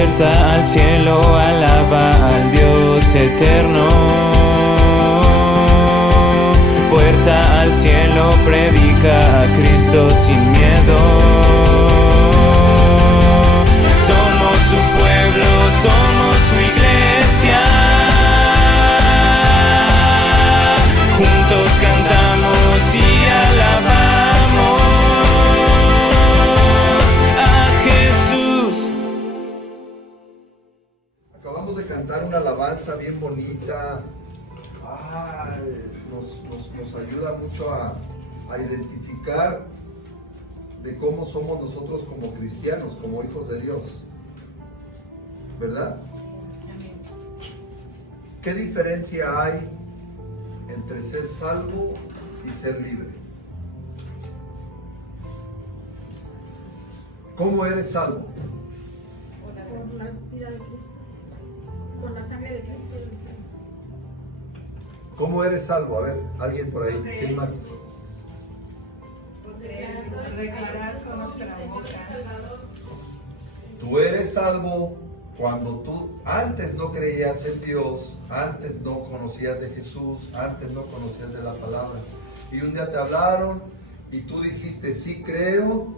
Puerta al cielo, alaba al Dios eterno. Puerta al cielo, predica a Cristo sin miedo. Somos su pueblo, somos su iglesia. Juntos cantamos y alabamos a Jesús. Acabamos de cantar una alabanza bien bonita. Nos ayuda mucho a identificar de cómo somos nosotros como cristianos, como hijos de Dios, ¿verdad? ¿Qué diferencia hay entre ser salvo y ser libre? ¿Cómo eres salvo? Con la vida de Cristo, con la sangre de Cristo. ¿Cómo eres salvo? A ver, alguien por ahí, ¿quién más? Declarar con nuestra boca. Tú eres salvo cuando tú antes no creías en Dios, antes no conocías de Jesús, antes no conocías de la palabra. Y un día te hablaron y tú dijiste, sí creo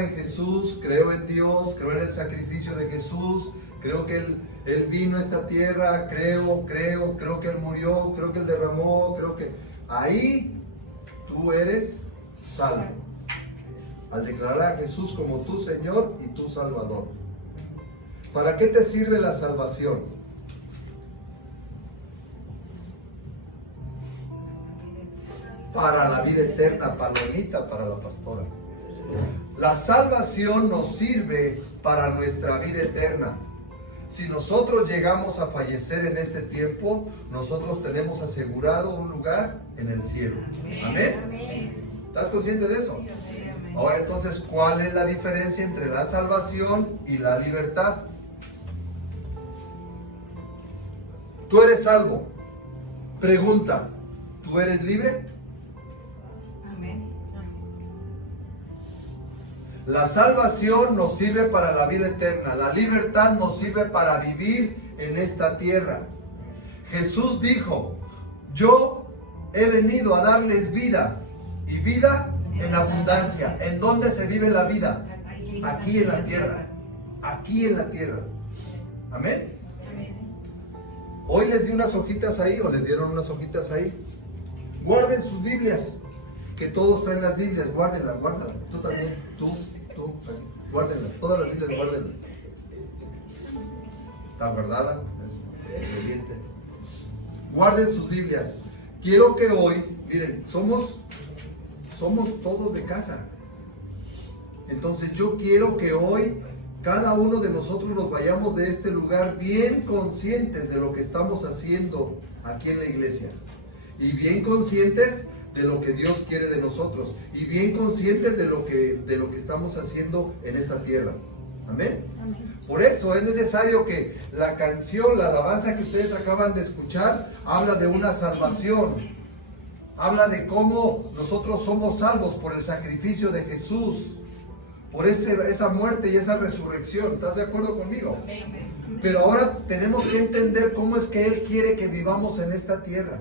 en Jesús, creo en Dios, creo en el sacrificio de Jesús, creo que Él vino a esta tierra, creo que Él murió, creo que Él derramó, creo que... Ahí tú eres salvo. Al declarar a Jesús como tu Señor y tu Salvador. ¿Para qué te sirve la salvación? Para la vida eterna, palomita para la pastora. La salvación nos sirve para nuestra vida eterna. Si nosotros llegamos a fallecer en este tiempo, nosotros tenemos asegurado un lugar en el cielo. Amén. ¿Estás consciente de eso? Ahora entonces, ¿cuál es la diferencia entre la salvación y la libertad? Tú eres salvo. Pregunta, ¿tú eres libre? Amén. La salvación nos sirve para la vida eterna. La libertad nos sirve para vivir en esta tierra. Jesús dijo, yo he venido a darles vida y vida en abundancia. ¿En dónde se vive la vida? Aquí en la tierra. Aquí en la tierra. Amén. Hoy les di unas hojitas ahí, o les dieron unas hojitas ahí. Guarden sus Biblias. Que todos traen las Biblias, guárdenlas. Tú también, tú, guárdenlas. Todas las Biblias, guárdenlas. Está guardada, es obediente. Guarden sus Biblias. Quiero que hoy, miren, somos todos de casa. Entonces yo quiero que hoy cada uno de nosotros nos vayamos de este lugar bien conscientes de lo que estamos haciendo aquí en la iglesia. Y bien conscientes de lo que Dios quiere de nosotros. Y bien conscientes de lo que estamos haciendo en esta tierra. Amén. Amén. Por eso es necesario que la canción, la alabanza que ustedes acaban de escuchar, habla de una salvación. Habla de cómo nosotros somos salvos por el sacrificio de Jesús, por esa muerte y esa resurrección. ¿Estás de acuerdo conmigo? Pero ahora tenemos que entender cómo es que Él quiere que vivamos en esta tierra.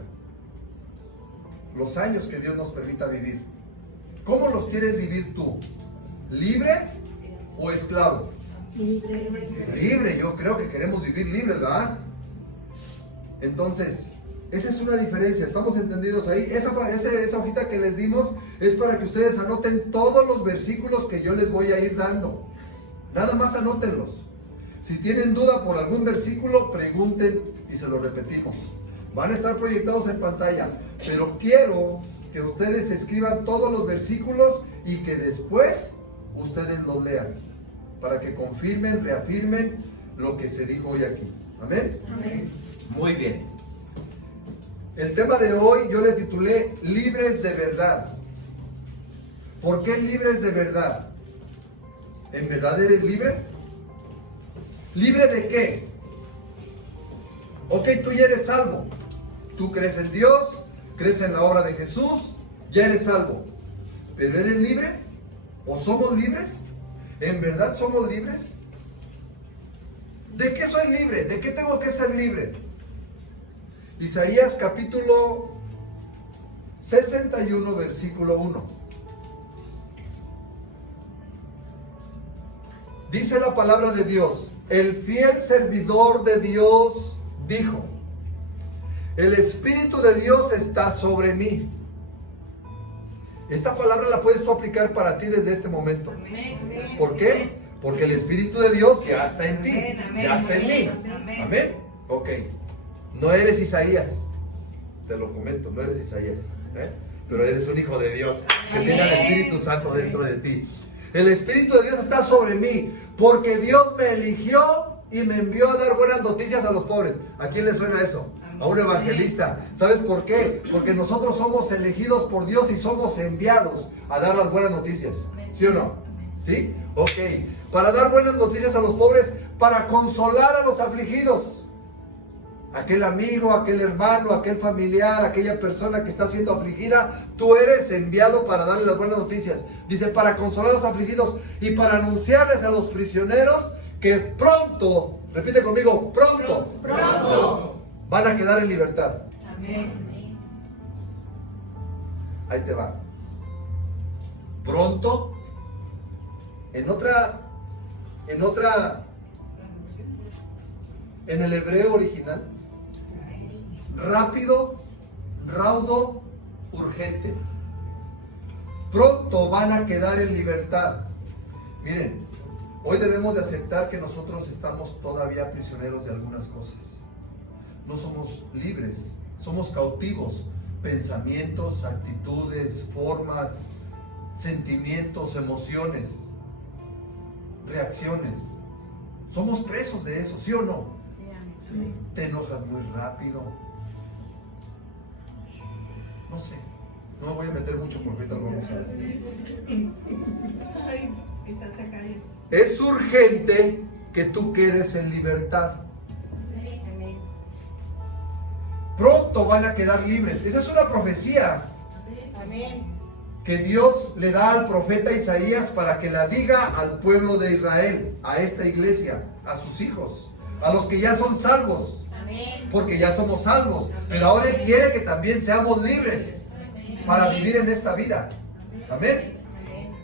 Los años que Dios nos permita vivir. ¿Cómo los quieres vivir tú? ¿Libre o esclavo? Libre, yo creo que queremos vivir libres, ¿verdad? Entonces, esa es una diferencia, ¿estamos entendidos ahí? Esa hojita que les dimos es para que ustedes anoten todos los versículos que yo les voy a ir dando. Nada más anótenlos. Si tienen duda por algún versículo, pregunten y se lo repetimos. Van a estar proyectados en pantalla, pero quiero que ustedes escriban todos los versículos y que después ustedes los lean, para que confirmen, reafirmen lo que se dijo hoy aquí. ¿Amén? Amén. Muy bien. El tema de hoy yo le titulé Libres de verdad. ¿Por qué libres de verdad? ¿En verdad eres libre? ¿Libre de qué? Ok, tú ya eres salvo. Tú crees en Dios, crees en la obra de Jesús, ya eres salvo. ¿Pero eres libre? ¿O somos libres? ¿En verdad somos libres? ¿De qué soy libre? ¿De qué tengo que ser libre? Isaías capítulo 61, versículo 1. Dice la palabra de Dios: el fiel servidor de Dios dijo: el Espíritu de Dios está sobre mí. Esta palabra la puedes tú aplicar para ti desde este momento. ¿Por qué? Porque el Espíritu de Dios ya está en ti, ya está en mí. Amén. Ok. No eres Isaías. Te lo comento, no eres Isaías. Pero eres un hijo de Dios que tiene al Espíritu Santo dentro de ti. El Espíritu de Dios está sobre mí porque Dios me eligió y me envió a dar buenas noticias a los pobres. ¿A quién le suena eso? A un evangelista. ¿Sabes por qué? Porque nosotros somos elegidos por Dios y somos enviados a dar las buenas noticias. ¿Sí o no? ¿Sí? Ok. Para dar buenas noticias a los pobres, para consolar a los afligidos. Aquel amigo, aquel hermano, aquel familiar, aquella persona que está siendo afligida, tú eres enviado para darle las buenas noticias. Dice, para consolar a los afligidos y para anunciarles a los prisioneros que pronto, repite conmigo, pronto, van a quedar en libertad. Amén. Ahí te va. Pronto, en el hebreo original, rápido, raudo, urgente. Pronto van a quedar en libertad. Miren, hoy debemos de aceptar que nosotros estamos todavía prisioneros de algunas cosas. No somos libres, somos cautivos. Pensamientos, actitudes, formas, sentimientos, emociones, reacciones. Somos presos de eso, ¿sí o no? Te enojas muy rápido. No sé, no me voy a meter mucho porque ahorita lo vamos a ver. Ay, quizás sacar eso. Es urgente que tú quedes en libertad. Pronto van a quedar libres. Esa es una profecía que Dios le da al profeta Isaías para que la diga al pueblo de Israel, a esta iglesia, a sus hijos, a los que ya son salvos, porque ya somos salvos, pero ahora Él quiere que también seamos libres para vivir en esta vida. Amén.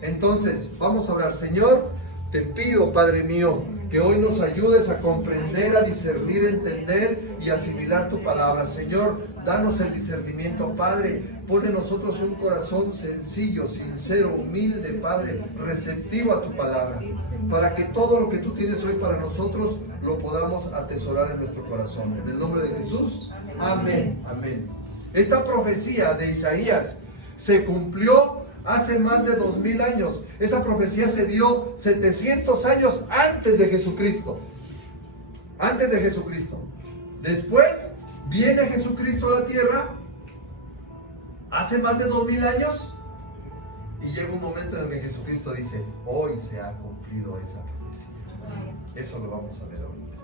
Entonces, vamos a orar. Señor, te pido, Padre mío, que hoy nos ayudes a comprender, a discernir, a entender y asimilar tu palabra. Señor, danos el discernimiento, Padre. Pon en nosotros un corazón sencillo, sincero, humilde, Padre, receptivo a tu palabra, para que todo lo que tú tienes hoy para nosotros lo podamos atesorar en nuestro corazón. En el nombre de Jesús, amén, amén. Esta profecía de Isaías se cumplió hace más de 2000 años. Esa profecía se dio 700 años antes de Jesucristo. Antes de Jesucristo. Después viene Jesucristo a la tierra, hace más de 2000 años, y llega un momento en el que Jesucristo dice: hoy se ha cumplido esa profecía. Eso lo vamos a ver ahorita.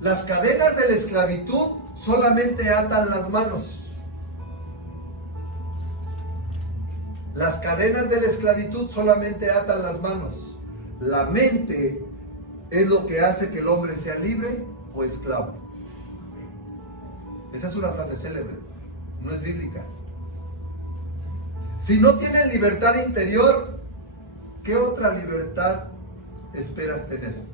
Las cadenas de la esclavitud solamente atan las manos. Las cadenas de la esclavitud solamente atan las manos. La mente es lo que hace que el hombre sea libre o esclavo. Esa es una frase célebre, no es bíblica. Si no tienes libertad interior, ¿qué otra libertad esperas tener?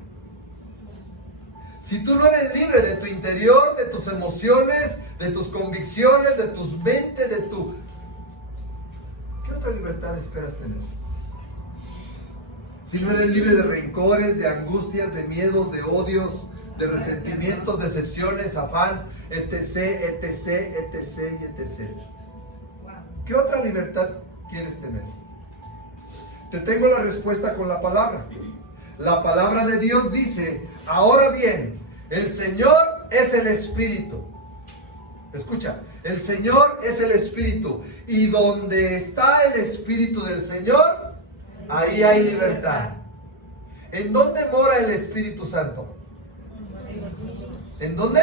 Si tú no eres libre de tu interior, de tus emociones, de tus convicciones, de tus mentes, ¿qué otra libertad esperas tener? Si no eres libre de rencores, de angustias, de miedos, de odios, de resentimientos, decepciones, afán, etc., etc., etc., etc. ¿Qué otra libertad quieres tener? Te tengo la respuesta con la palabra. La palabra de Dios dice: ahora bien, el Señor es el Espíritu. Escucha, el Señor es el Espíritu, y donde está el Espíritu del Señor, ahí hay libertad. ¿En dónde mora el Espíritu Santo? ¿En dónde?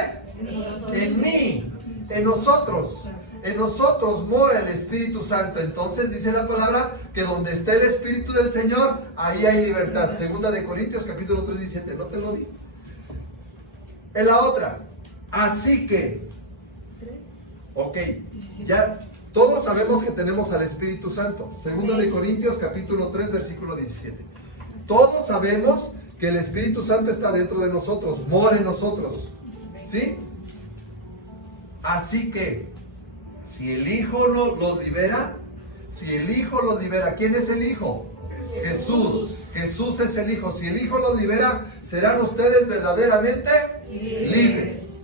En mí, en nosotros. en nosotros mora el Espíritu Santo. Entonces dice la palabra que donde está el Espíritu del Señor, ahí hay libertad. Segunda de Corintios capítulo 3, 17. No te lo di. En la otra, así que, ok, ya todos sabemos que tenemos al Espíritu Santo. Segunda de Corintios capítulo 3 versículo 17. Todos sabemos que el Espíritu Santo está dentro de nosotros, mora en nosotros, ¿sí? Así que, si el Hijo los libera, ¿quién es el Hijo? Jesús. Jesús es el Hijo. Si el Hijo los libera, serán ustedes verdaderamente libres.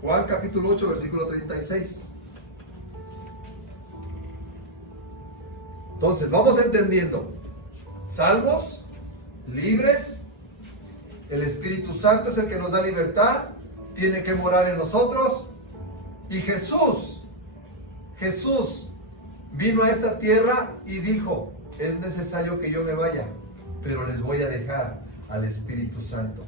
Juan capítulo 8 versículo 36. Entonces, vamos entendiendo. Salvos, libres, el Espíritu Santo es el que nos da libertad, tiene que morar en nosotros. Y Jesús vino a esta tierra y dijo, es necesario que yo me vaya, pero les voy a dejar al Espíritu Santo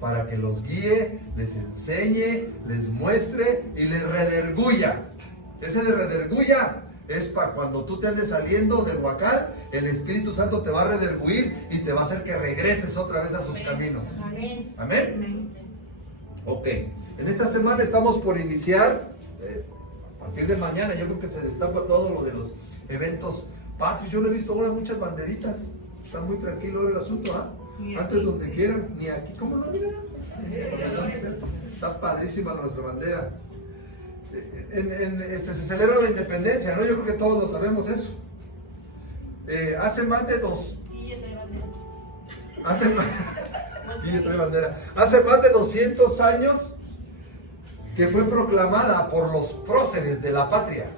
para que los guíe, les enseñe, les muestre y les rederguya. Ese de rederguya es para cuando tú te andes saliendo del huacal, el Espíritu Santo te va a rederguir y te va a hacer que regreses otra vez a sus caminos. Amén. Amén. Amén. Ok, en esta semana estamos por iniciar, a partir de mañana yo creo que se destapa todo lo de los eventos patrios. Yo no he visto ahora muchas banderitas, está muy tranquilo ahora el asunto, ¿ah? Antes donde quieran, ni aquí, ¿cómo no? Mira, está padrísima nuestra bandera. Se celebra la independencia, ¿no? Yo creo que todos lo sabemos eso. Hace más de Hace más de 200 años que fue proclamada por los próceres de la patria.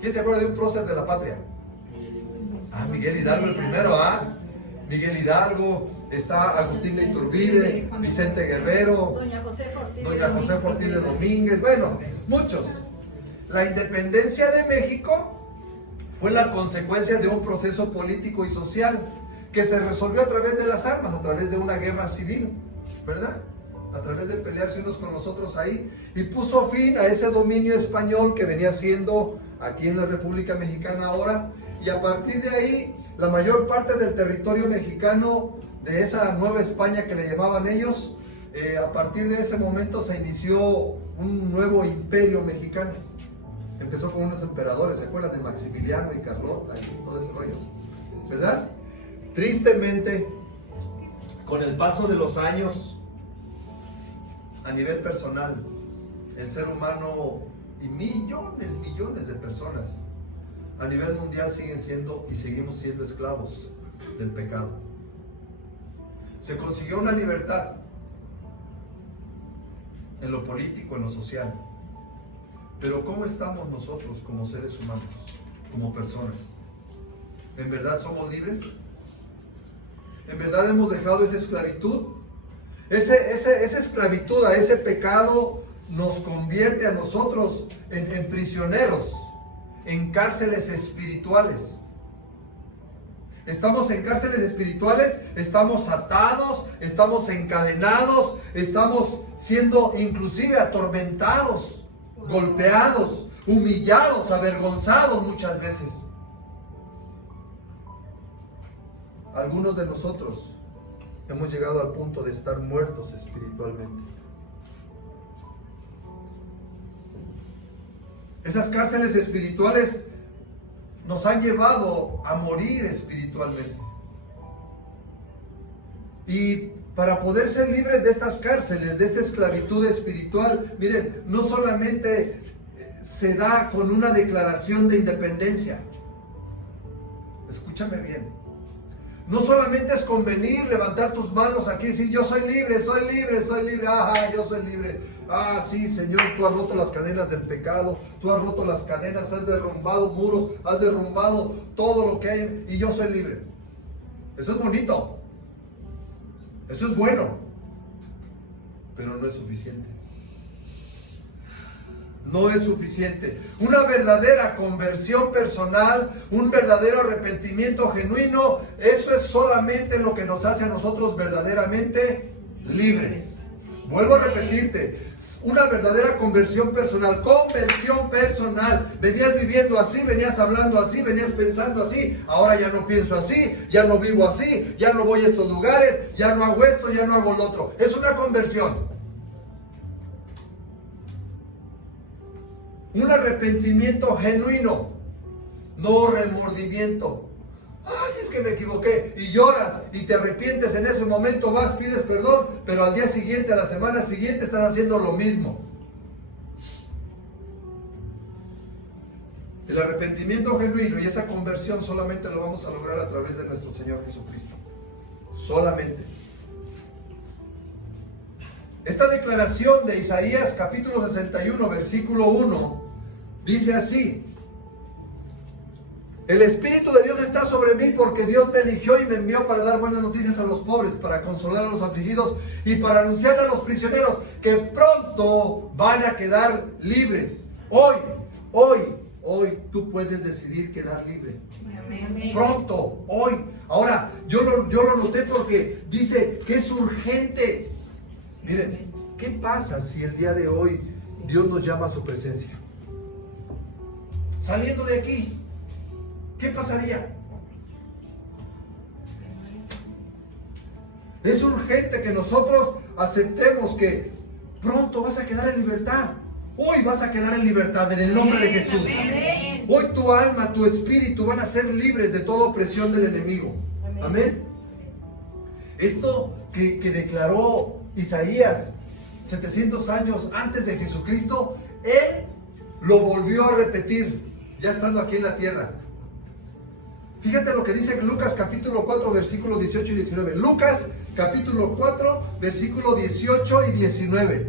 ¿Quién se acuerda de un prócer de la patria? Miguel Hidalgo el primero, Miguel Hidalgo, está Agustín de Iturbide, Vicente Guerrero, Doña José Ortiz de Domínguez, bueno, muchos. La independencia de México fue la consecuencia de un proceso político y social que se resolvió a través de las armas, a través de una guerra civil, ¿verdad? A través de pelearse unos con los otros ahí, y puso fin a ese dominio español que venía siendo aquí en la República Mexicana ahora, y a partir de ahí, la mayor parte del territorio mexicano, de esa Nueva España que le llamaban ellos, a partir de ese momento se inició un nuevo imperio mexicano. Empezó con unos emperadores, ¿se acuerdan de Maximiliano y Carlota y todo ese rollo? ¿Verdad? Tristemente, con el paso de los años, a nivel personal, el ser humano y millones de personas a nivel mundial siguen siendo y seguimos siendo esclavos del pecado. Se consiguió una libertad en lo político, en lo social, pero ¿cómo estamos nosotros como seres humanos, como personas? ¿En verdad somos libres? ¿En verdad hemos dejado esa esclavitud? Esa esclavitud a ese pecado nos convierte a nosotros en prisioneros, en cárceles espirituales. Estamos en cárceles espirituales, estamos atados, estamos encadenados, estamos siendo inclusive atormentados, golpeados, humillados, avergonzados muchas veces. Algunos de nosotros hemos llegado al punto de estar muertos espiritualmente. Esas cárceles espirituales nos han llevado a morir espiritualmente. Y para poder ser libres de estas cárceles, de esta esclavitud espiritual, miren, no solamente se da con una declaración de independencia. Escúchame bien. No solamente es convenir, levantar tus manos aquí y decir, yo soy libre, soy libre, soy libre, yo soy libre. Sí, Señor, tú has roto las cadenas del pecado, tú has roto las cadenas, has derrumbado muros, has derrumbado todo lo que hay y yo soy libre. Eso es bonito, eso es bueno, pero no es suficiente. No es suficiente. Una verdadera conversión personal, un verdadero arrepentimiento genuino, eso es solamente lo que nos hace a nosotros verdaderamente libres. Vuelvo a repetirte, una verdadera conversión personal. Venías viviendo así, venías hablando así, venías pensando así. Ahora ya no pienso así, ya no vivo así, ya no voy a estos lugares, ya no hago esto, ya no hago lo otro. Es una conversión. Un arrepentimiento genuino, no remordimiento. Ay, es que me equivoqué, y lloras y te arrepientes en ese momento, vas, pides perdón, pero al día siguiente, a la semana siguiente estás haciendo lo mismo. El arrepentimiento genuino y esa conversión solamente lo vamos a lograr a través de nuestro Señor Jesucristo. Solamente. Esta declaración de Isaías capítulo 61 versículo 1 dice así: el Espíritu de Dios está sobre mí porque Dios me eligió y me envió para dar buenas noticias a los pobres, para consolar a los afligidos y para anunciar a los prisioneros que pronto van a quedar libres. Hoy tú puedes decidir quedar libre. Amén. Pronto, hoy. Ahora, yo lo noté porque dice que es urgente. Miren, ¿qué pasa si el día de hoy Dios nos llama a su presencia? Saliendo de aquí, ¿qué pasaría? Es urgente que nosotros aceptemos que pronto vas a quedar en libertad. Hoy vas a quedar en libertad en el nombre de Jesús. Amén. Hoy tu alma, tu espíritu van a ser libres de toda opresión del enemigo. Amén. Esto que declaró Isaías 700 años antes de Jesucristo, Él lo volvió a repetir ya estando aquí en la tierra. Fíjate lo que dice Lucas capítulo 4 versículos 18 y 19. Lucas capítulo 4 versículos 18 y 19.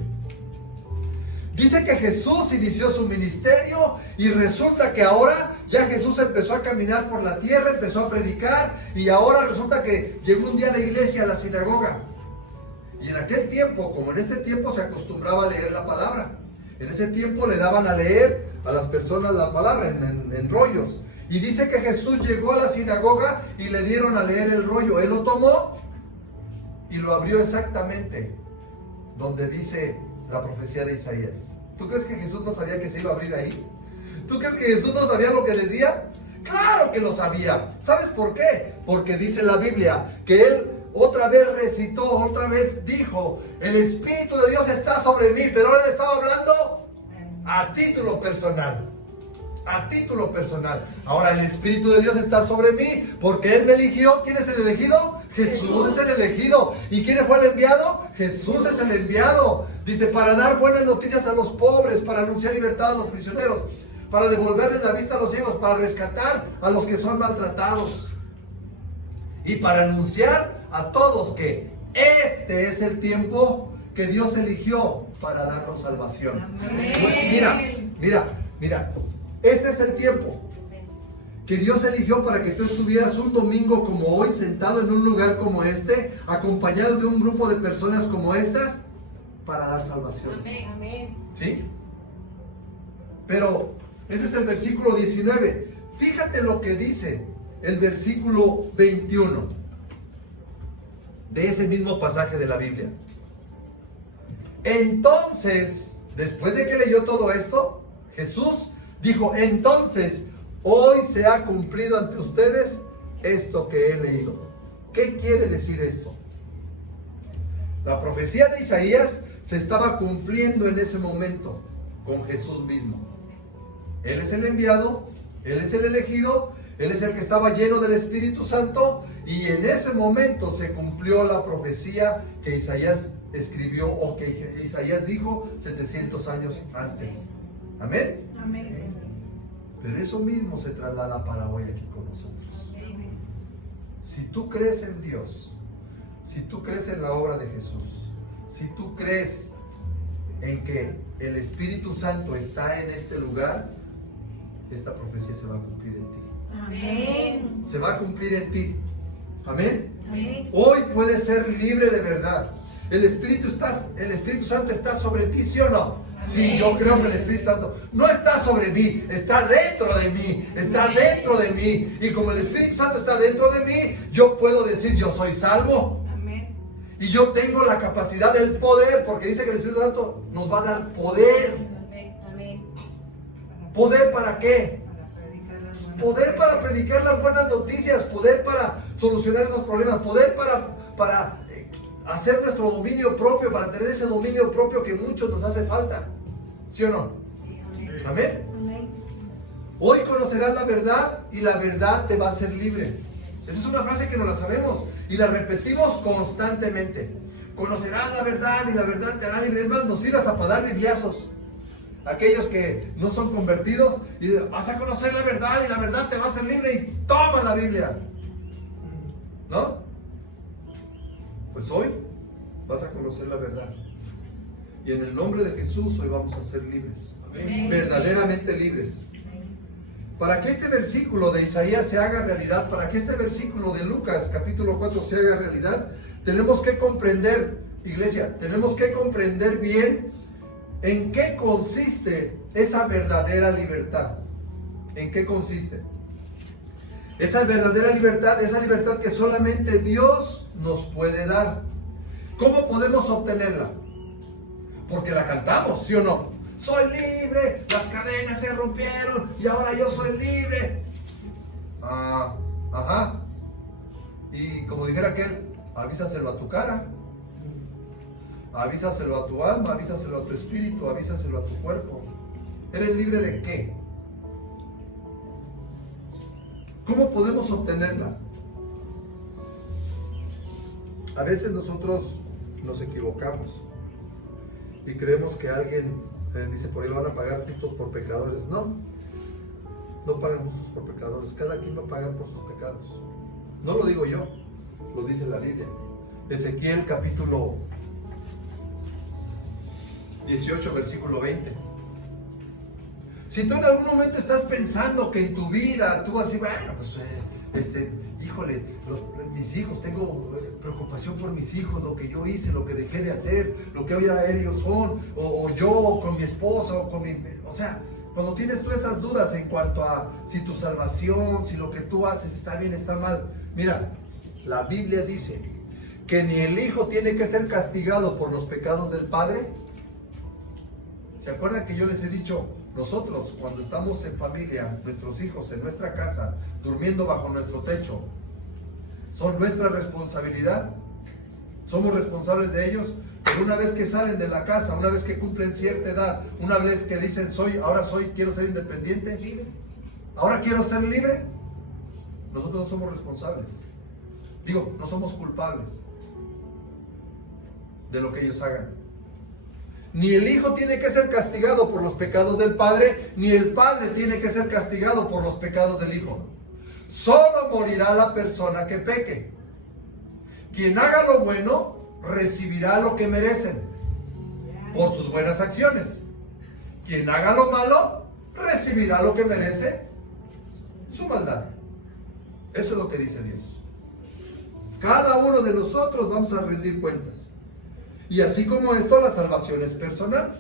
Dice que Jesús inició su ministerio y resulta que ahora ya Jesús empezó a caminar por la tierra, empezó a predicar y ahora resulta que llegó un día a la iglesia, a la sinagoga. Y en aquel tiempo, como en este tiempo, se acostumbraba a leer la palabra. En ese tiempo le daban a leer a las personas la palabra en rollos. Y dice que Jesús llegó a la sinagoga y le dieron a leer el rollo. Él lo tomó y lo abrió exactamente donde dice la profecía de Isaías. ¿Tú crees que Jesús no sabía que se iba a abrir ahí? ¿Tú crees que Jesús no sabía lo que decía? Claro que lo sabía. ¿Sabes por qué? Porque dice la Biblia que Él otra vez recitó, otra vez dijo: el Espíritu de Dios está sobre mí, pero Él estaba hablando a título personal. A título personal. Ahora el Espíritu de Dios está sobre mí porque Él me eligió. ¿Quién es el elegido? Jesús es el elegido. ¿Y quién fue el enviado? Jesús es el enviado. Dice, para dar buenas noticias a los pobres, para anunciar libertad a los prisioneros, para devolverles la vista a los ciegos, para rescatar a los que son maltratados y para anunciar a todos que este es el tiempo que Dios eligió para darnos salvación. Amén. Mira, este es el tiempo que Dios eligió para que tú estuvieras un domingo como hoy, sentado en un lugar como este, acompañado de un grupo de personas como estas, para dar salvación. Amén. ¿Sí? Pero ese es el versículo 19. Fíjate lo que dice el versículo 21 de ese mismo pasaje de la Biblia. Entonces, después de que leyó todo esto, Jesús dijo: entonces, hoy se ha cumplido ante ustedes esto que he leído. ¿Qué quiere decir esto? La profecía de Isaías se estaba cumpliendo en ese momento con Jesús mismo. Él es el enviado, Él es el elegido, Él es el que estaba lleno del Espíritu Santo, y en ese momento se cumplió la profecía que Isaías escribió o que Isaías dijo 700 años antes. Amén. Amén. Pero eso mismo se traslada para hoy aquí con nosotros. Si tú crees en Dios, si tú crees en la obra de Jesús, si tú crees en que el Espíritu Santo está en este lugar, esta profecía se va a cumplir en ti. Amén. Se va a cumplir en ti. Amén. Amén. Hoy puedes ser libre de verdad. El Espíritu Santo está sobre ti, ¿sí o no? Sí, yo creo que el Espíritu Santo no está sobre mí, está dentro de mí, está dentro de mí. Y como el Espíritu Santo está dentro de mí, yo puedo decir: yo soy salvo. Amén. Y yo tengo la capacidad del poder, porque dice que el Espíritu Santo nos va a dar poder. Amén. ¿Poder para qué? Para predicar las buenas Poder para predicar las buenas noticias, poder para solucionar esos problemas, poder para hacer nuestro dominio propio, para tener ese dominio propio que muchos nos hace falta. ¿Sí o no? Amén. Amén. Hoy conocerás la verdad y la verdad te va a hacer libre. Esa es una frase que no la sabemos y la repetimos constantemente. Conocerás la verdad y la verdad te hará libre. Es más, nos sirve hasta para dar bibliazos. Aquellos que no son convertidos y dicen, vas a conocer la verdad y la verdad te va a hacer libre y toma la Biblia. ¿No? Pues hoy vas a conocer la verdad. Y en el nombre de Jesús hoy vamos a ser libres. Amén. Verdaderamente libres. Para que este versículo de Isaías se haga realidad, para que este versículo de Lucas capítulo 4 se haga realidad, tenemos que comprender, iglesia, tenemos que comprender bien en qué consiste esa verdadera libertad. ¿En qué consiste? Esa verdadera libertad, esa libertad que solamente Dios nos puede dar. ¿Cómo podemos obtenerla? Porque la cantamos, ¿sí o no? Soy libre, las cadenas se rompieron y ahora yo soy libre. Ajá. Y como dijera aquel, avísaselo a tu cara, avísaselo a tu alma, avísaselo a tu espíritu, avísaselo a tu cuerpo. ¿Eres libre de qué? ¿Cómo podemos obtenerla? A veces nosotros nos equivocamos y creemos que alguien dice por ahí van a pagar justos por pecadores. No pagan justos por pecadores. Cada quien va a pagar por sus pecados. No lo digo yo, lo dice la Biblia. Ezequiel capítulo 18 versículo 20. Si tú en algún momento estás pensando que en tu vida tú así, bueno, pues híjole, mis hijos, tengo preocupación por mis hijos, lo que yo hice, lo que dejé de hacer, lo que hoy ellos son, o yo con mi esposo, o sea, cuando tienes tú esas dudas en cuanto a si tu salvación, si lo que tú haces está bien, está mal, mira, la Biblia dice que ni el hijo tiene que ser castigado por los pecados del padre. ¿Se acuerdan que yo les he dicho? Nosotros, cuando estamos en familia, nuestros hijos en nuestra casa, durmiendo bajo nuestro techo, son nuestra responsabilidad. Somos responsables de ellos, pero una vez que salen de la casa, una vez que cumplen cierta edad, una vez que dicen quiero ser independiente, libre, ahora quiero ser libre, nosotros no somos responsables. Digo, no somos culpables de lo que ellos hagan. Ni el hijo tiene que ser castigado por los pecados del padre, ni el padre tiene que ser castigado por los pecados del hijo. Solo morirá la persona que peque. Quien haga lo bueno, recibirá lo que merecen por sus buenas acciones. Quien haga lo malo, recibirá lo que merece su maldad. Eso es lo que dice Dios. Cada uno de nosotros vamos a rendir cuentas. Y así como esto, la salvación es personal.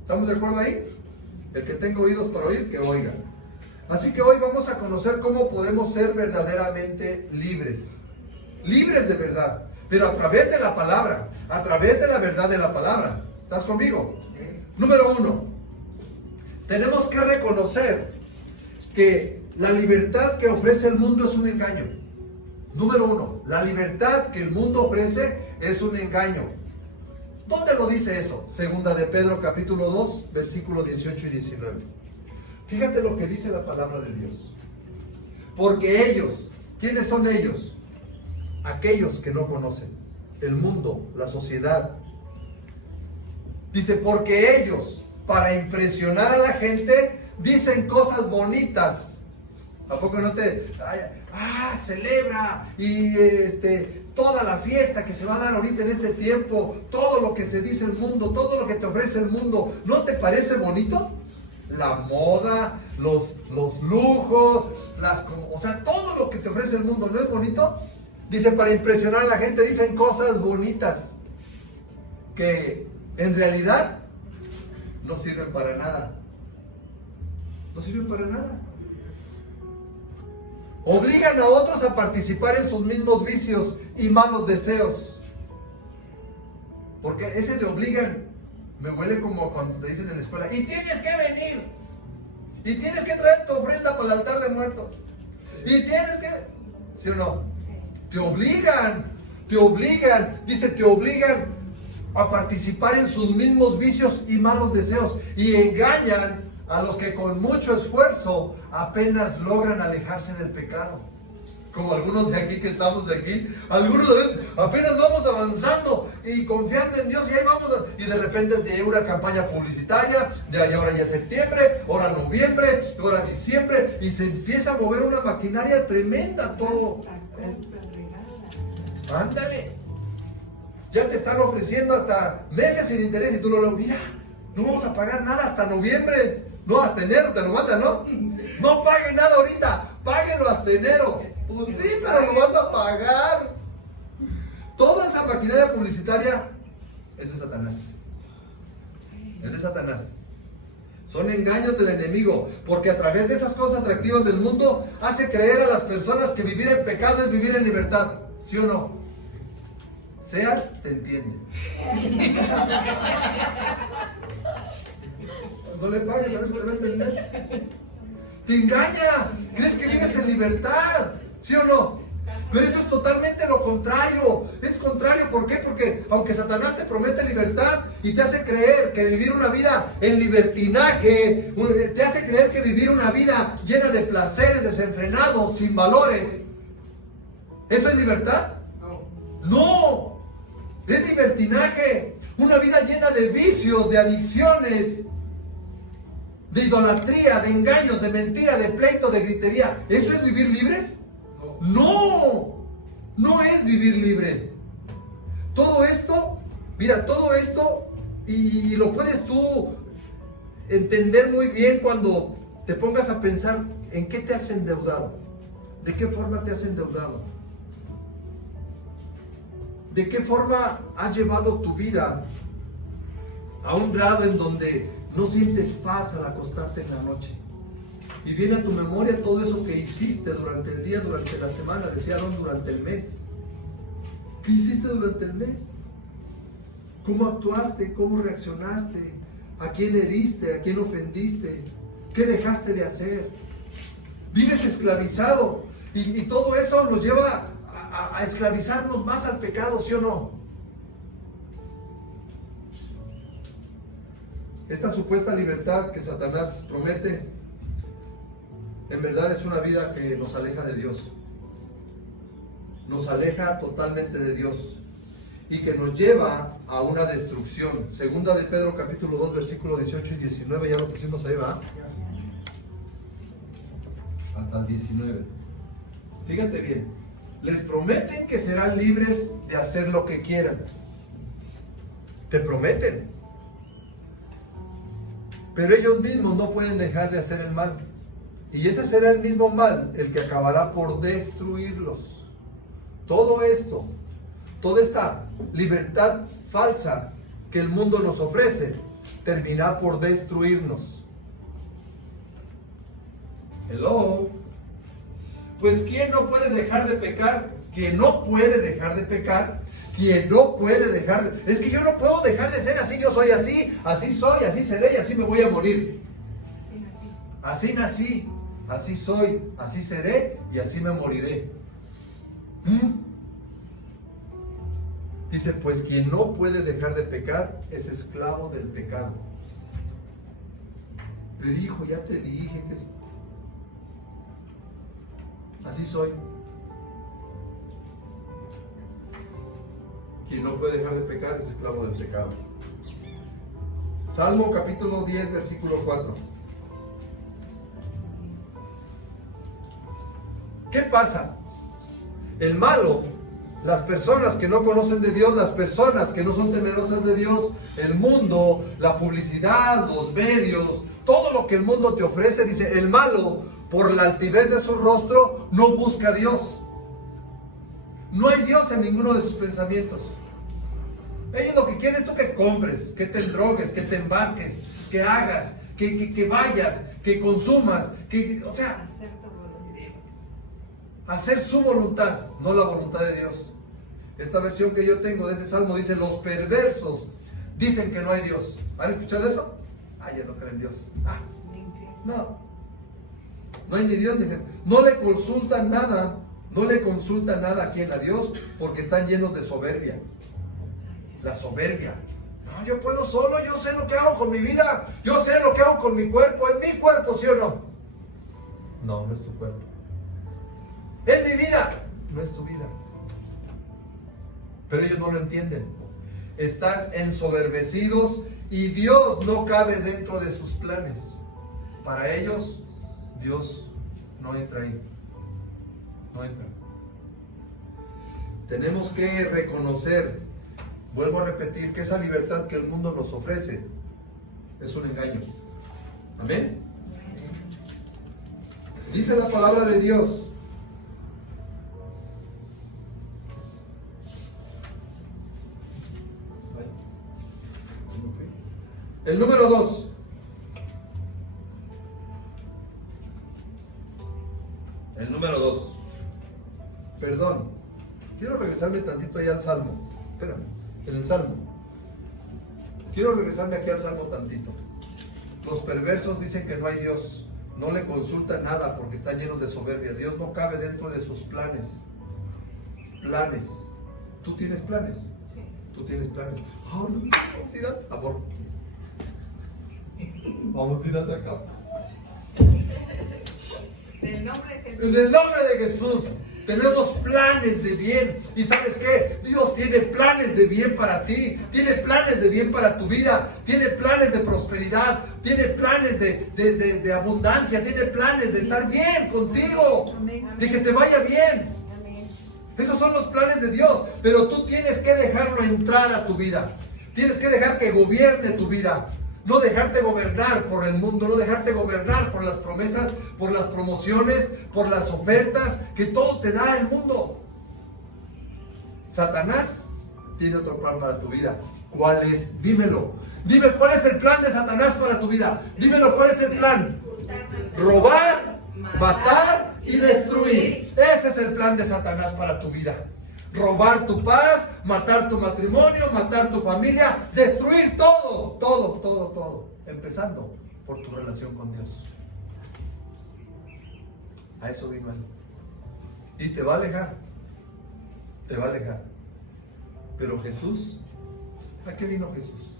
¿Estamos de acuerdo ahí? El que tenga oídos para oír, que oiga. Así que hoy vamos a conocer cómo podemos ser verdaderamente libres. Libres de verdad, pero a través de la palabra, a través de la verdad de la palabra. ¿Estás conmigo? Número 1. Tenemos que reconocer que la libertad que ofrece el mundo es un engaño. Número 1. La libertad que el mundo ofrece es un engaño. ¿Dónde lo dice eso? Segunda de Pedro capítulo 2, versículos 18 y 19. Fíjate lo que dice la palabra de Dios. Porque ellos, ¿quiénes son ellos? Aquellos que no conocen el mundo, la sociedad. Dice, porque ellos, para impresionar a la gente, dicen cosas bonitas. ¿A poco no te... celebra y toda la fiesta que se va a dar ahorita en este tiempo, todo lo que se dice el mundo, todo lo que te ofrece el mundo, ¿no te parece bonito? La moda, los lujos, todo lo que te ofrece el mundo, ¿no es bonito? Dice, para impresionar a la gente dicen cosas bonitas que en realidad no sirven para nada. No sirven para nada. Obligan a otros a participar en sus mismos vicios y malos deseos. Porque ese te obligan, me huele como cuando te dicen en la escuela, y tienes que venir, y tienes que traer tu ofrenda para el altar de muertos, y tienes que, ¿sí o no? Te obligan, dice, te obligan a participar en sus mismos vicios y malos deseos, y engañan a los que con mucho esfuerzo apenas logran alejarse del pecado. Como algunos de aquí que estamos aquí, algunos de veces apenas vamos avanzando y confiando en Dios, y ahí vamos, y de repente te llega una campaña publicitaria, de ahí ahora ya septiembre, ahora noviembre, ahora diciembre, y se empieza a mover una maquinaria tremenda todo. Ándale, ya te están ofreciendo hasta meses sin interés, y tú lo mira, no vamos a pagar nada hasta noviembre, no, hasta enero te lo mandan, ¿no? No pague nada ahorita, páguelo hasta enero. Pues sí, pero lo vas a pagar. Toda esa maquinaria publicitaria es de Satanás. Es de Satanás. Son engaños del enemigo, porque a través de esas cosas atractivas del mundo hace creer a las personas que vivir en pecado es vivir en libertad. ¿Sí o no? Seas, te entiende. No le pagues, a ver si te va a entender. Te engaña, crees que vives en libertad, ¿sí o no? Pero eso es totalmente lo contrario. Es contrario, ¿por qué? Porque aunque Satanás te promete libertad y te hace creer que vivir una vida en libertinaje, te hace creer que vivir una vida llena de placeres desenfrenados, sin valores, ¿eso es libertad? No, es libertinaje. Una vida llena de vicios, de adicciones, de idolatría, de engaños, de mentira, de pleito, de gritería. ¿Eso es vivir libres? No, no es vivir libre. Todo esto, mira, todo esto, y lo puedes tú entender muy bien cuando te pongas a pensar en qué te has endeudado, de qué forma te has endeudado, de qué forma has llevado tu vida a un grado en donde no sientes paz al acostarte en la noche. Y viene a tu memoria todo eso que hiciste durante el día, durante la semana, decía Aaron, durante el mes. ¿Qué hiciste durante el mes? ¿Cómo actuaste? ¿Cómo reaccionaste? ¿A quién heriste? ¿A quién ofendiste? ¿Qué dejaste de hacer? Vives esclavizado. Y todo eso nos lleva a esclavizarnos más al pecado, ¿sí o no? Esta supuesta libertad que Satanás promete, en verdad es una vida que nos aleja de Dios. Nos aleja totalmente de Dios y que nos lleva a una destrucción. Segunda de Pedro capítulo 2 versículo 18 y 19, ya lo pusimos ahí, ¿va? Hasta el 19. Fíjate bien, les prometen que serán libres de hacer lo que quieran. Te prometen. Pero ellos mismos no pueden dejar de hacer el mal. Y ese será el mismo mal el que acabará por destruirlos. Todo esto, toda esta libertad falsa que el mundo nos ofrece, terminará por destruirnos. Hello. Pues ¿quién no puede dejar de pecar? ¿Quién no puede dejar de pecar? ¿Quién no puede dejar de... Es que yo no puedo dejar de ser así, yo soy así, así soy, así seré y así me voy a morir. Así nací, así soy, así seré y así me moriré. Dice, pues quien no puede dejar de pecar es esclavo del pecado. Pero hijo, ya te dije que así soy. Quien no puede dejar de pecar es esclavo del pecado. Salmo capítulo 10, versículo 4. ¿Qué pasa? El malo, las personas que no conocen de Dios, las personas que no son temerosas de Dios, el mundo, la publicidad, los medios, todo lo que el mundo te ofrece, dice, el malo, por la altivez de su rostro, no busca a Dios. No hay Dios en ninguno de sus pensamientos. Ellos lo que quieren es tú que compres, que te drogues, que te embarques, que hagas, que vayas, que consumas, o sea, hacer su voluntad, no la voluntad de Dios. Esta versión que yo tengo de ese salmo dice: los perversos dicen que no hay Dios. ¿Han escuchado eso? Ya no creen en Dios. No hay ni Dios ni gente. No le consultan nada a quien, a Dios, porque están llenos de soberbia. La soberbia. No, yo puedo solo, yo sé lo que hago con mi vida, yo sé lo que hago con mi cuerpo, es mi cuerpo, ¿sí o no? No, no es tu cuerpo. Es mi vida, no es tu vida. Pero ellos no lo entienden. Están ensoberbecidos y Dios no cabe dentro de sus planes. Para ellos, Dios no entra ahí. No entra. Tenemos que reconocer, vuelvo a repetir, que esa libertad que el mundo nos ofrece es un engaño. Amén. Dice la palabra de Dios. El número 2. El número 2. Perdón. Quiero regresarme tantito allá al Salmo. Espérame. En el Salmo. Quiero regresarme aquí al Salmo tantito. Los perversos dicen que no hay Dios. No le consultan nada porque están llenos de soberbia. Dios no cabe dentro de sus planes. Planes. ¿Tú tienes planes? Sí. ¿Tú tienes planes? Oh, no. Vamos a ir a... Amor. Vamos a ir hacia acá. En el nombre de Jesús. En el nombre de Jesús. Tenemos planes de bien. ¿Y sabes qué? Dios tiene planes de bien para ti. Tiene planes de bien para tu vida. Tiene planes de prosperidad. Tiene planes de abundancia. Tiene planes de estar bien contigo. De que te vaya bien. Amén. Esos son los planes de Dios. Pero tú tienes que dejarlo entrar a tu vida. Tienes que dejar que gobierne tu vida. No dejarte gobernar por el mundo, no dejarte gobernar por las promesas, por las promociones, por las ofertas que todo te da el mundo. Satanás tiene otro plan para tu vida. ¿Cuál es? Dímelo. Dime cuál es el plan de Satanás para tu vida. Dímelo, ¿cuál es el plan? Robar, matar y destruir. Ese es el plan de Satanás para tu vida. Robar tu paz, matar tu matrimonio, matar tu familia, destruir todo, empezando por tu relación con Dios. A eso vino él. Y te va a alejar, pero Jesús, ¿a qué vino Jesús?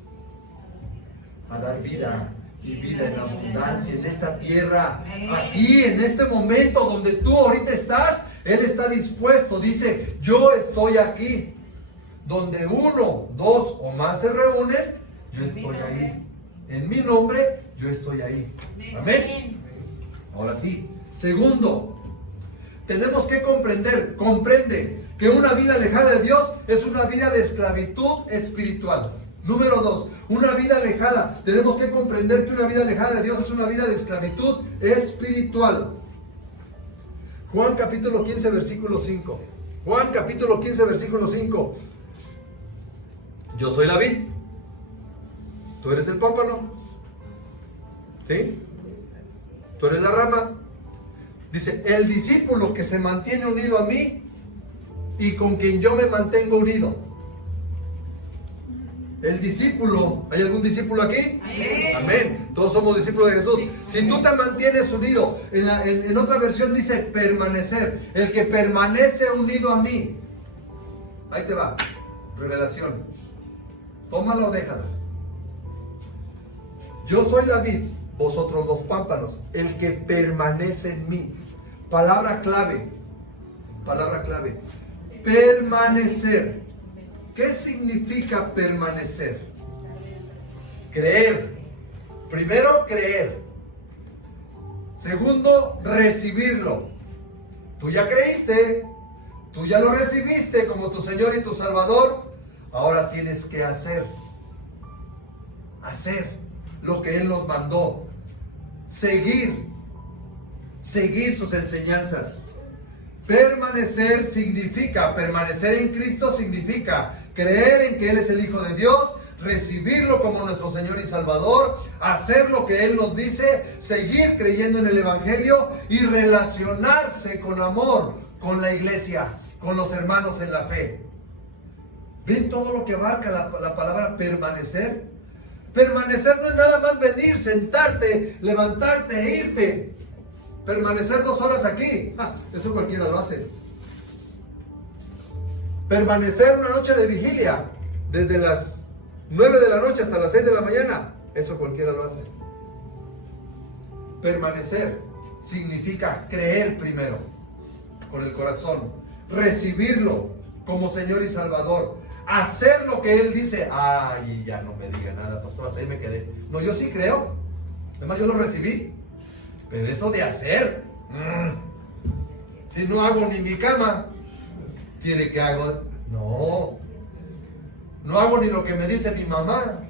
A dar vida y vida en abundancia en esta tierra, aquí, en este momento donde tú ahorita estás. Él está dispuesto, dice: yo estoy aquí. Donde 1, 2 o más se reúnen, yo estoy ahí. En mi nombre, yo estoy ahí. Amén. Ahora sí. Segundo, tenemos que comprende que una vida alejada de Dios es una vida de esclavitud espiritual. Número 2, una vida alejada. Tenemos que comprender que una vida alejada de Dios es una vida de esclavitud espiritual. Juan capítulo 15, versículo 5. Juan capítulo 15, versículo 5. Yo soy la vid. Tú eres el pámpano. ¿Sí? Tú eres la rama. Dice: el discípulo que se mantiene unido a mí y con quien yo me mantengo unido. El discípulo, ¿hay algún discípulo aquí? Amén. Amén. Todos somos discípulos de Jesús. Si tú te mantienes unido, en otra versión dice permanecer. El que permanece unido a mí. Ahí te va. Revelación. Tómala o déjala. Yo soy la vid, vosotros los pámpanos. El que permanece en mí. Palabra clave. Palabra clave. Permanecer. ¿Qué significa permanecer? Creer. Primero, creer. Segundo, recibirlo. Tú ya creíste, tú ya lo recibiste como tu Señor y tu Salvador. Ahora tienes que hacer lo que Él nos mandó. Seguir sus enseñanzas. Permanecer en Cristo significa creer en que Él es el Hijo de Dios, recibirlo como nuestro Señor y Salvador, hacer lo que Él nos dice, seguir creyendo en el Evangelio y relacionarse con amor con la iglesia, con los hermanos en la fe. ¿Ven todo lo que abarca la palabra permanecer? Permanecer no es nada más venir, sentarte, levantarte e irte. Permanecer 2 horas aquí, eso cualquiera lo hace. Permanecer una noche de vigilia, desde las 9 de la noche hasta las 6 de la mañana, eso cualquiera lo hace. Permanecer significa creer primero, con el corazón, recibirlo como Señor y Salvador, hacer lo que Él dice. Ay, ya no me diga nada, pastor, hasta ahí me quedé. No, yo sí creo, además yo lo recibí, pero eso de hacer, si no hago ni mi cama, ¿quiere que hago? No hago ni lo que me dice mi mamá.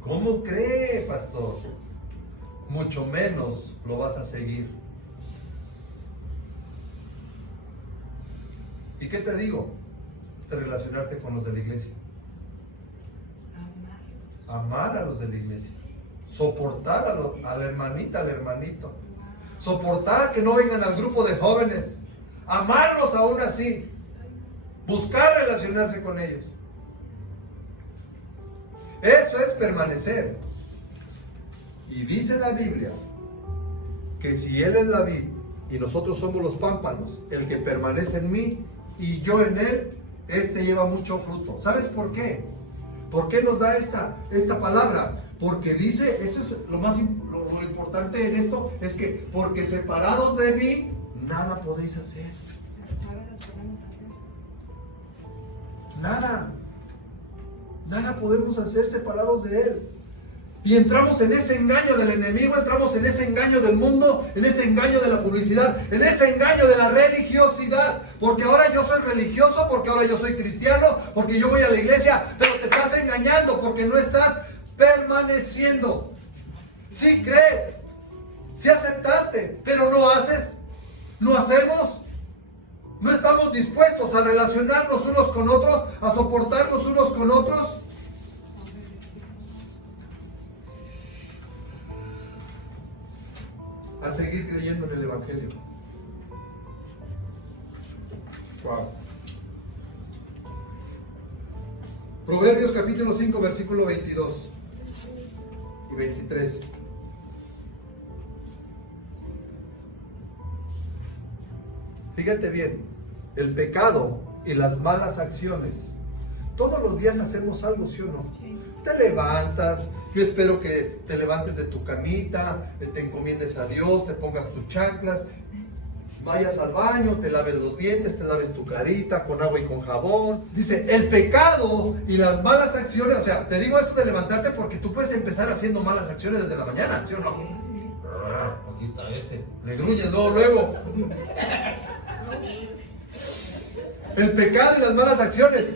¿Cómo cree, pastor? Mucho menos lo vas a seguir. ¿Y qué te digo? De relacionarte con los de la iglesia. Amar a los de la iglesia. Soportar a la hermanita, al hermanito. Soportar que no vengan al grupo de jóvenes. Amarlos aún así. Buscar relacionarse con ellos. Eso es permanecer. Y dice la Biblia que si Él es la vid y nosotros somos los pámpanos, el que permanece en mí y yo en Él, este lleva mucho fruto. ¿Sabes por qué? ¿Por qué nos da esta palabra? Porque dice, esto es lo importante en esto, es que porque separados de mí, nada podéis hacer. Nada podemos hacer separados de Él. Y entramos en ese engaño del enemigo, entramos en ese engaño del mundo, en ese engaño de la publicidad, en ese engaño de la religiosidad. Porque ahora yo soy religioso, porque ahora yo soy cristiano, porque yo voy a la iglesia, pero te estás engañando porque no estás permaneciendo. Sí crees, sí aceptaste, pero no haces, no hacemos. No estamos dispuestos a relacionarnos unos con otros, a soportarnos unos con otros. A seguir creyendo en el Evangelio. Wow. Proverbios capítulo 5, versículo 22 y 23. Fíjate bien, el pecado y las malas acciones. Todos los días hacemos algo, ¿sí o no? Sí. Te levantas, yo espero que te levantes de tu camita, te encomiendes a Dios, te pongas tus chanclas, vayas al baño, te laves los dientes, te laves tu carita con agua y con jabón. Dice, el pecado y las malas acciones, o sea, te digo esto de levantarte porque tú puedes empezar haciendo malas acciones desde la mañana, ¿sí o no? Aquí está le gruñes luego. El pecado y las malas acciones,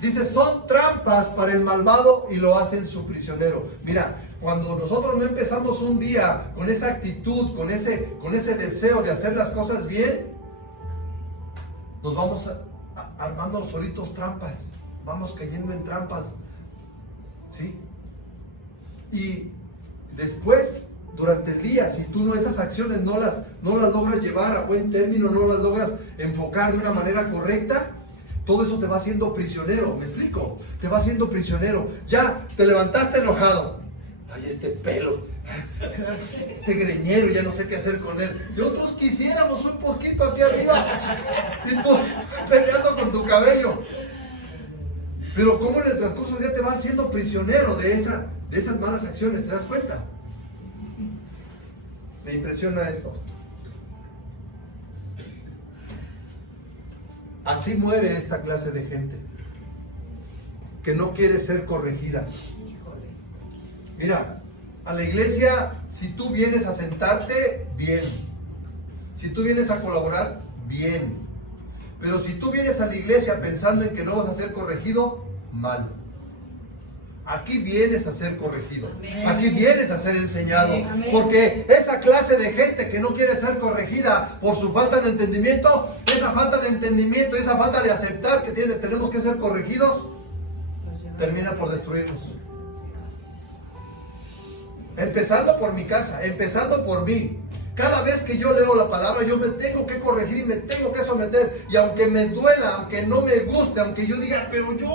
dice, son trampas para el malvado y lo hacen su prisionero. Mira, cuando nosotros no empezamos un día con esa actitud, con ese deseo de hacer las cosas bien, nos vamos armando solitos trampas, vamos cayendo en trampas, ¿sí? Y después, durante el día, si tú esas acciones no las logras llevar a buen término, no las logras enfocar de una manera correcta, todo eso te va haciendo prisionero. ¿Me explico? Te va haciendo prisionero. Ya te levantaste enojado. Ay, este pelo, este greñero, ya no sé qué hacer con él. Y otros quisiéramos un poquito aquí arriba. Y tú peleando con tu cabello. Pero cómo en el transcurso del día te va haciendo prisionero de esas malas acciones. ¿Te das cuenta? Me impresiona esto. Así muere esta clase de gente que no quiere ser corregida. Mira, a la iglesia, si tú vienes a sentarte, bien. Si tú vienes a colaborar, bien. Pero si tú vienes a la iglesia pensando en que no vas a ser corregido, mal. Aquí vienes a ser corregido. Amén. Aquí vienes a ser enseñado. Amén. Porque esa clase de gente que no quiere ser corregida por su falta de entendimiento, esa falta de entendimiento, esa falta de aceptar que tenemos que ser corregidos, termina por destruirnos. Empezando por mi casa, empezando por mí. Cada vez que yo leo la palabra, yo me tengo que corregir y me tengo que someter. Y aunque me duela, aunque no me guste, aunque yo diga, pero yo,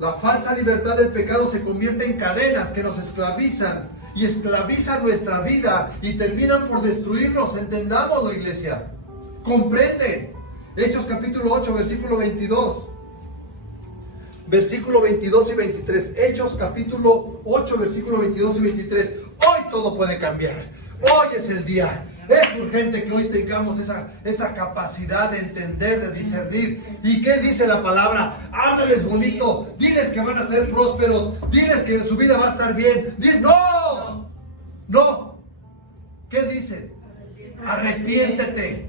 la falsa libertad del pecado se convierte en cadenas que nos esclavizan y esclavizan nuestra vida y terminan por destruirnos. Entendámoslo, iglesia. Comprende. Hechos capítulo 8, versículo 22. Versículo 22 y 23. Hechos capítulo 8, versículo 22 y 23. Hoy todo puede cambiar. Hoy es el día. Es urgente que hoy tengamos esa capacidad de entender, de discernir. ¿Y qué dice la palabra? Háblales bonito. Diles que van a ser prósperos. Diles que su vida va a estar bien. ¡No! ¡No! ¿Qué dice? Arrepiéntete.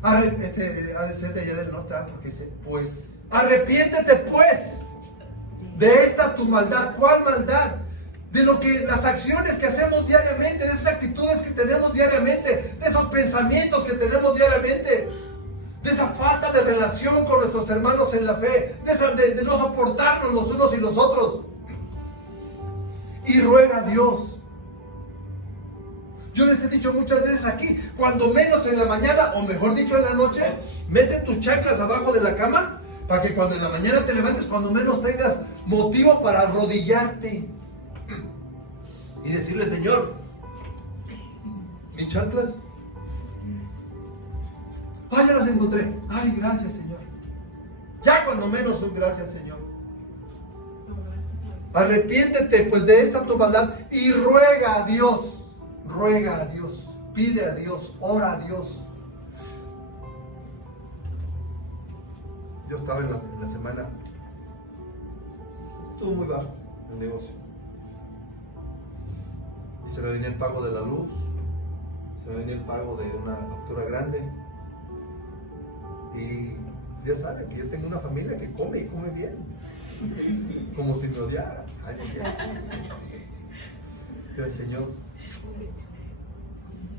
Ha de ser de allá del norte, porque dice, pues. Arrepiéntete, pues, de esta tu maldad. ¿Cuál maldad? De las acciones que hacemos diariamente, de esas actitudes que tenemos diariamente, de esos pensamientos que tenemos diariamente, de esa falta de relación con nuestros hermanos en la fe, de no soportarnos los unos y los otros. Y ruega a Dios. Yo les he dicho muchas veces aquí, cuando menos en la mañana, o mejor dicho en la noche, mete tus chanclas abajo de la cama, para que cuando en la mañana te levantes, cuando menos tengas motivo para arrodillarte y decirle, Señor, mis chanclas, ay, ya las encontré, ay, gracias, Señor. Ya cuando menos un gracias, Señor. Arrepiéntete pues de esta tu maldad y ruega a Dios, pide a Dios, ora a Dios. Yo estaba en la semana, estuvo muy bajo el negocio. Y se me venía el pago de la luz, se me venía el pago de una factura grande. Y ya saben que yo tengo una familia que come y come bien. Como si me odiara. Ay, no sé. Pero Señor,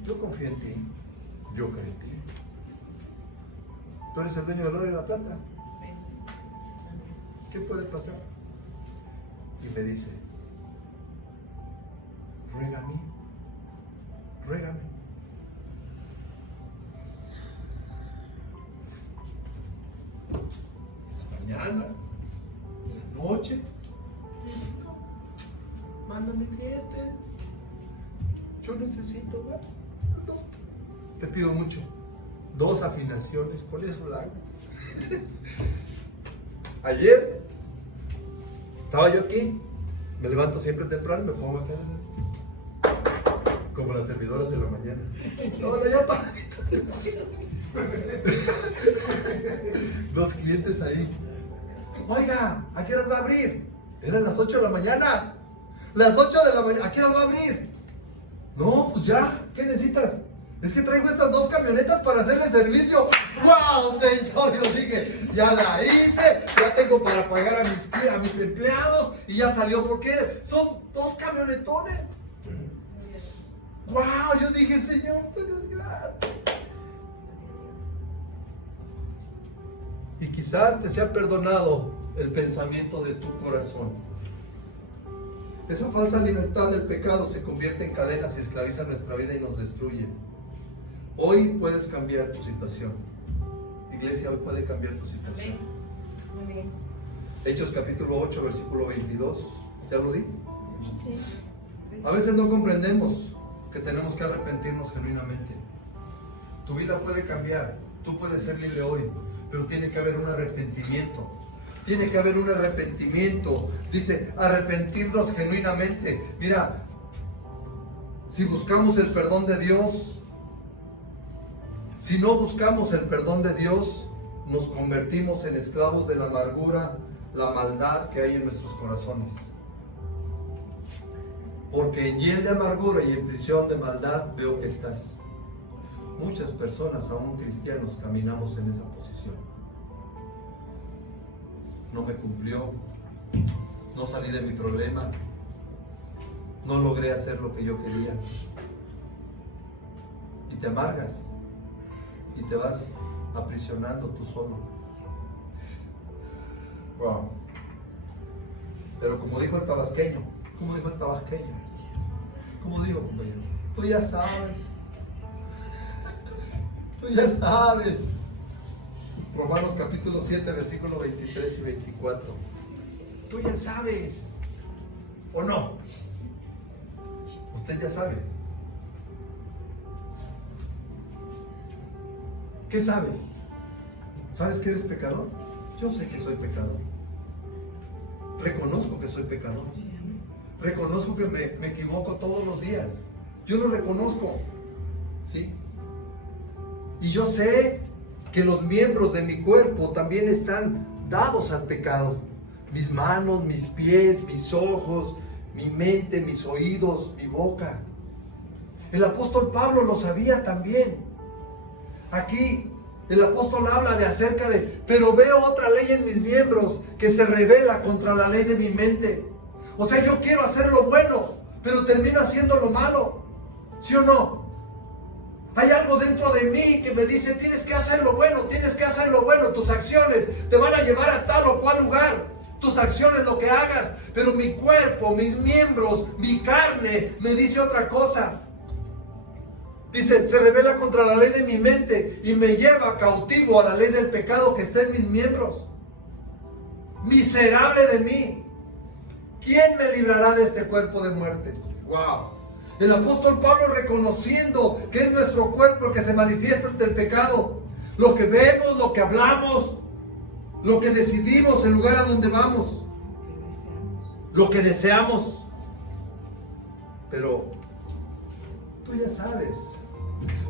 yo confío en ti, yo creo en ti. Tú eres el dueño del oro y la plata. ¿Qué puede pasar? Y me dice, ruégame. En la mañana, en la noche, dice, no, mándame clientes. Yo necesito, dos, te pido mucho, 2 afinaciones, con eso la hago. Ayer estaba yo aquí, me levanto siempre temprano y me pongo acá como las servidoras de la mañana. No, ya paraditas. 2 clientes ahí. Oiga, ¿a qué horas va a abrir? Eran las 8 de la mañana. Las 8 de la mañana, ¿a qué horas va a abrir? No, pues ya, ¿qué necesitas? Es que traigo estas 2 camionetas para hacerle servicio. ¡Wow, Señor! Yo dije, ya la hice, ya tengo para pagar a mis empleados y ya salió porque son 2 camionetones. ¡Wow! Yo dije, Señor, pues es grande. Y quizás te sea perdonado el pensamiento de tu corazón. Esa falsa libertad del pecado se convierte en cadenas y esclaviza nuestra vida y nos destruye. Hoy puedes cambiar tu situación. Iglesia, hoy puede cambiar tu situación. Muy bien. Hechos capítulo 8, versículo 22. ¿Ya lo di? Sí. A veces no comprendemos que tenemos que arrepentirnos genuinamente. Tu vida puede cambiar. Tú puedes ser libre hoy, pero tiene que haber un arrepentimiento. Tiene que haber un arrepentimiento. Dice, arrepentirnos genuinamente. Mira, si buscamos el perdón de Dios, si no buscamos el perdón de Dios, nos convertimos en esclavos de la amargura, la maldad que hay en nuestros corazones. Porque en hiel de amargura y en prisión de maldad veo que estás. Muchas personas, aún cristianos, caminamos en esa posición. No me cumplió, no salí de mi problema, no logré hacer lo que yo quería. Y te amargas y te vas aprisionando tú solo. Wow. Pero como dijo el tabasqueño, Como dijo el tabasqueño. Como dijo, compañero. Tú ya sabes. Tú ya sabes. Romanos capítulo 7, versículos 23 y 24. Tú ya sabes. ¿O no? Usted ya sabe. ¿Qué sabes? ¿Sabes que eres pecador? Yo sé que soy pecador. Reconozco que soy pecador. Reconozco que me equivoco todos los días. Yo lo reconozco. ¿Sí? Y yo sé que los miembros de mi cuerpo también están dados al pecado. Mis manos, mis pies, mis ojos, mi mente, mis oídos, mi boca. El apóstol Pablo lo sabía también. Aquí el apóstol habla de acerca de, pero veo otra ley en mis miembros que se revela contra la ley de mi mente. O sea, yo quiero hacer lo bueno, pero termino haciendo lo malo. ¿Sí o no? Hay algo dentro de mí que me dice, tienes que hacer lo bueno, tienes que hacer lo bueno. Tus acciones te van a llevar a tal o cual lugar. Tus acciones, lo que hagas. Pero mi cuerpo, mis miembros, mi carne me dice otra cosa. Dice, se revela contra la ley de mi mente y me lleva cautivo a la ley del pecado que está en mis miembros. Miserable de mí. ¿Quién me librará de este cuerpo de muerte? ¡Wow! El apóstol Pablo reconociendo que es nuestro cuerpo el que se manifiesta ante el pecado. Lo que vemos, lo que hablamos, lo que decidimos, el lugar a donde vamos. Lo que deseamos. Pero tú ya sabes.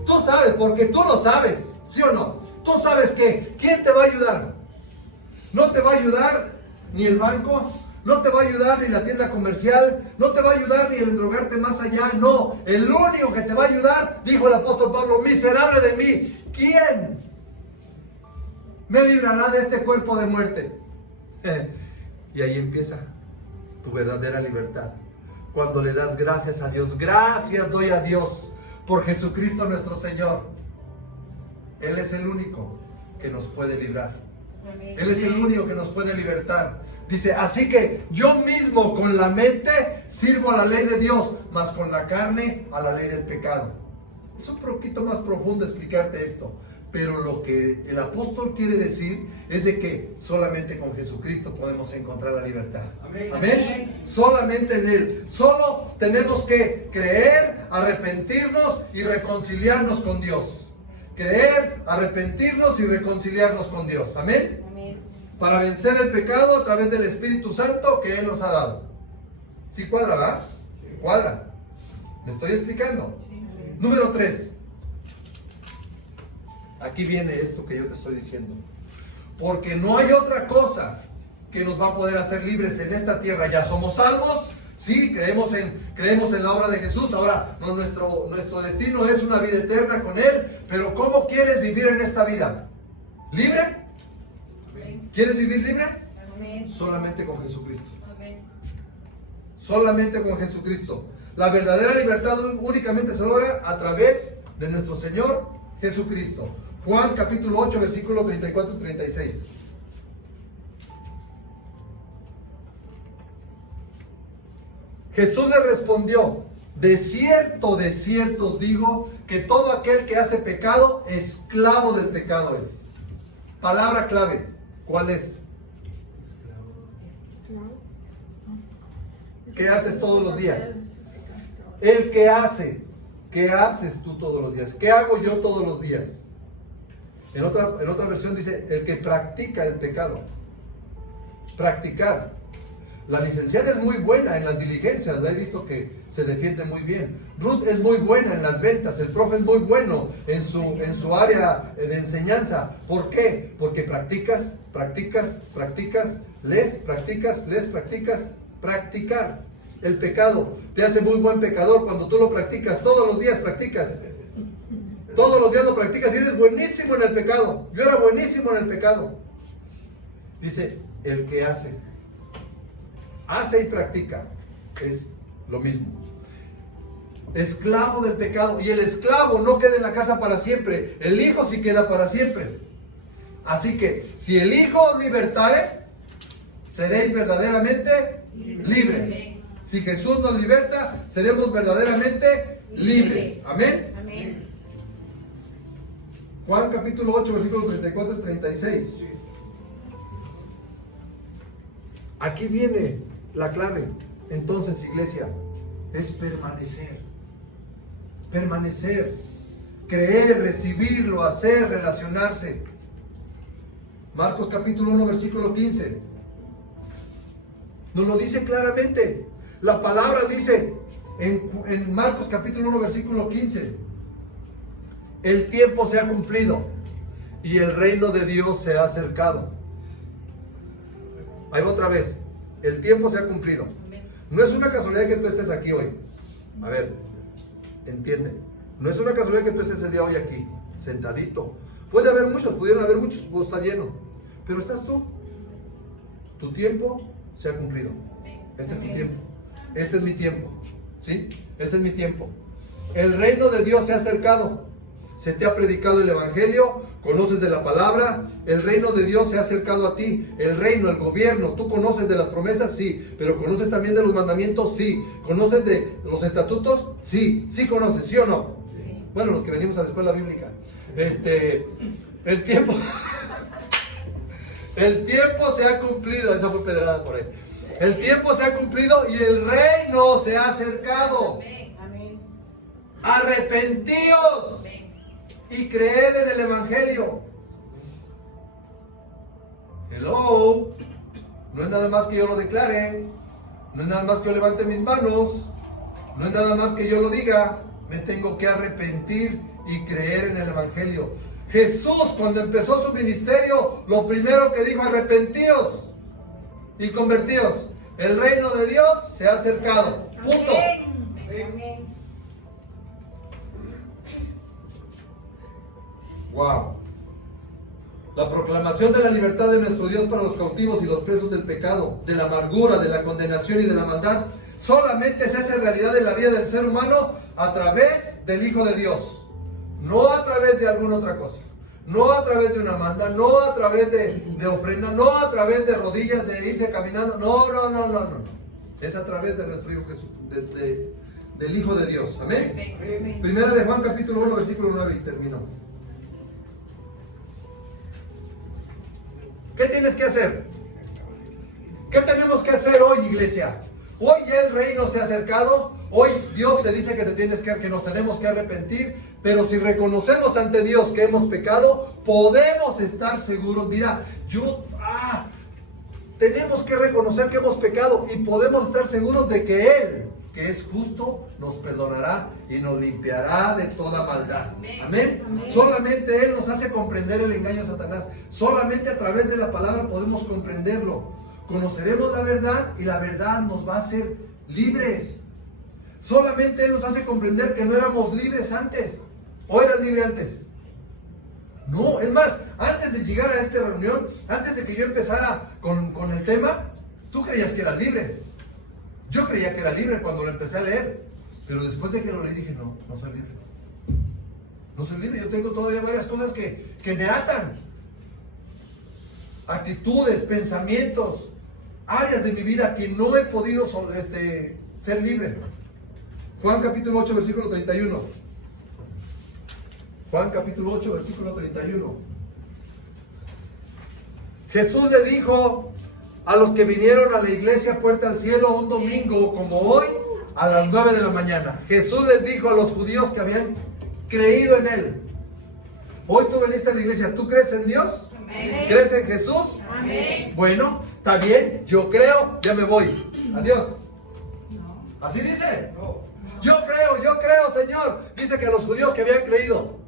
Tú sabes, porque tú lo sabes, ¿sí o no? Tú sabes que, ¿quién te va a ayudar? No te va a ayudar ni el banco, no te va a ayudar ni la tienda comercial, no te va a ayudar ni el endrogarte más allá, no. El único que te va a ayudar, dijo el apóstol Pablo, miserable de mí, ¿quién me librará de este cuerpo de muerte? Y ahí empieza tu verdadera libertad. Cuando le das gracias a Dios, gracias doy a Dios por Jesucristo nuestro Señor. Él es el único que nos puede librar. Él es el único que nos puede libertar. Dice, así que yo mismo con la mente sirvo a la ley de Dios, mas con la carne a la ley del pecado. Es un poquito más profundo explicarte esto, pero lo que el apóstol quiere decir es de que solamente con Jesucristo podemos encontrar la libertad. Amén. Amén. Solamente en Él. Solo tenemos que creer, arrepentirnos y reconciliarnos con Dios. Creer, arrepentirnos y reconciliarnos con Dios. Amén. Para vencer el pecado a través del Espíritu Santo que Él nos ha dado. ¿Sí cuadra, verdad? Cuadra. ¿Me estoy explicando? Sí. Número 3. Aquí viene esto que yo te estoy diciendo. Porque no hay otra cosa que nos va a poder hacer libres en esta tierra. Ya somos salvos. Sí, creemos en la obra de Jesús. Ahora nuestro destino es una vida eterna con Él. Pero ¿cómo quieres vivir en esta vida? ¿Libre? ¿Quieres vivir libre? Amén. Solamente con Jesucristo. Amén. Solamente con Jesucristo. La verdadera libertad únicamente se logra a través de nuestro Señor Jesucristo. Juan capítulo 8, versículos 34 y 36. Jesús le respondió, de cierto os digo, que todo aquel que hace pecado, esclavo del pecado es. Palabra clave. ¿Cuál es? ¿Qué haces todos los días? El que hace. ¿Qué haces tú todos los días? ¿Qué hago yo todos los días? En otra versión dice, el que practica el pecado. Practicar. La licenciada es muy buena en las diligencias, la he visto que se defiende muy bien. Ruth es muy buena en las ventas, el profe es muy bueno en su área de enseñanza. ¿Por qué? Porque practicas, lees, practicar. El pecado te hace muy buen pecador cuando tú lo practicas, todos los días practicas. Todos los días lo practicas y eres buenísimo en el pecado. Yo era buenísimo en el pecado. Dice, el que hace y practica, es lo mismo. Esclavo del pecado. Y el esclavo no queda en la casa para siempre. El hijo sí queda para siempre. Así que, si el Hijo os libertare, seréis verdaderamente libres. Si Jesús nos liberta, seremos verdaderamente libres. Amén. Amén. Juan capítulo 8, versículos 34 y 36. Aquí viene la clave. Entonces, iglesia, es permanecer. Permanecer. Creer, recibirlo, hacer, relacionarse. Marcos capítulo 1, versículo 15. Nos lo dice claramente. La palabra dice en Marcos capítulo 1, versículo 15. El tiempo se ha cumplido y el reino de Dios se ha acercado. Ahí va otra vez. El tiempo se ha cumplido. No es una casualidad que tú estés aquí hoy. A ver, entiende. No es una casualidad que tú estés el día de hoy aquí, sentadito. Puede haber muchos, pudieron haber muchos, puedo estar lleno. Pero estás tú. Tu tiempo se ha cumplido. Este es tu tiempo. Este es mi tiempo. ¿Sí? Este es mi tiempo. El reino de Dios se ha acercado. Se te ha predicado el evangelio, conoces de la palabra, el reino de Dios se ha acercado a ti, el reino, el gobierno, tú conoces de las promesas, sí, pero conoces también de los mandamientos, sí, conoces de los estatutos, sí, sí conoces, ¿sí o no? Sí. Bueno, los que venimos a la escuela bíblica, el tiempo, el tiempo se ha cumplido, esa fue pedrada por ahí, el tiempo se ha cumplido y el reino se ha acercado. Amén. Arrepentíos y creed en el evangelio. Hello. No es nada más que yo lo declare. No es nada más que yo levante mis manos. No es nada más que yo lo diga. Me tengo que arrepentir y creer en el evangelio. Jesús, cuando empezó su ministerio, lo primero que dijo: arrepentíos y convertíos. El reino de Dios se ha acercado. Punto. Amén. Wow. La proclamación de la libertad de nuestro Dios para los cautivos y los presos del pecado, de la amargura, de la condenación y de la maldad, solamente se hace realidad en la vida del ser humano a través del Hijo de Dios. No a través de alguna otra cosa. No a través de una manda, no a través de ofrenda, no a través de rodillas, de irse caminando. No. Es a través de nuestro Hijo Jesús, del Hijo de Dios. Amén. Primera de Juan capítulo 1, versículo 9 y terminó. ¿Qué tienes que hacer? ¿Qué tenemos que hacer hoy, iglesia? Hoy ya el reino se ha acercado. Hoy Dios te dice que nos tenemos que arrepentir. Pero si reconocemos ante Dios que hemos pecado, podemos estar seguros. Mira, tenemos que reconocer que hemos pecado y podemos estar seguros de que Él, que es justo, nos perdonará y nos limpiará de toda maldad. Amén. Solamente Él nos hace comprender el engaño de Satanás. Solamente a través de la palabra podemos comprenderlo. Conoceremos la verdad y la verdad nos va a hacer libres. Solamente Él nos hace comprender que no éramos libres antes. ¿O eras libre antes? No, es más, antes de llegar a esta reunión, antes de que yo empezara con el tema, tú creías que eras libre. Yo creía que era libre cuando lo empecé a leer, pero después de que lo leí dije, no soy libre. No soy libre, yo tengo todavía varias cosas que me atan. Actitudes, pensamientos, áreas de mi vida que no he podido ser libre. Juan capítulo 8, versículo 31. Juan capítulo 8, versículo 31. Jesús le dijo a los que vinieron a la iglesia Puerta al Cielo un domingo como hoy, a las 9 de la mañana. Jesús les dijo a los judíos que habían creído en Él: hoy tú veniste a la iglesia, ¿tú crees en Dios? Amén. ¿Crees en Jesús? Amén. Bueno, está bien, yo creo, ya me voy. Adiós. ¿Así dice? Yo creo, Señor. Dice que a los judíos que habían creído,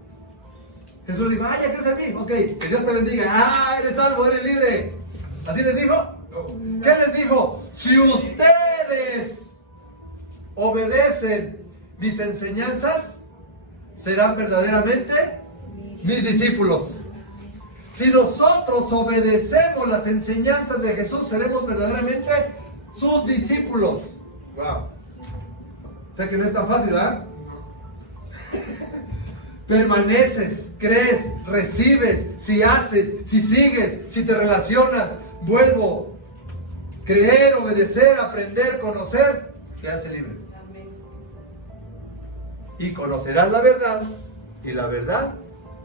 Jesús les dijo: ya crees en mí, ok, que Dios te bendiga. Eres salvo, eres libre. ¿Así les dijo? ¿Qué les dijo? Si ustedes obedecen mis enseñanzas, serán verdaderamente mis discípulos. Si nosotros obedecemos las enseñanzas de Jesús, seremos verdaderamente sus discípulos. Wow. O sea que no es tan fácil, ¿verdad? Permaneces, crees, recibes, si haces, si sigues, si te relacionas. Vuelvo. Creer, obedecer, aprender, conocer. te hace libre. Amén. Y conocerás la verdad, y la verdad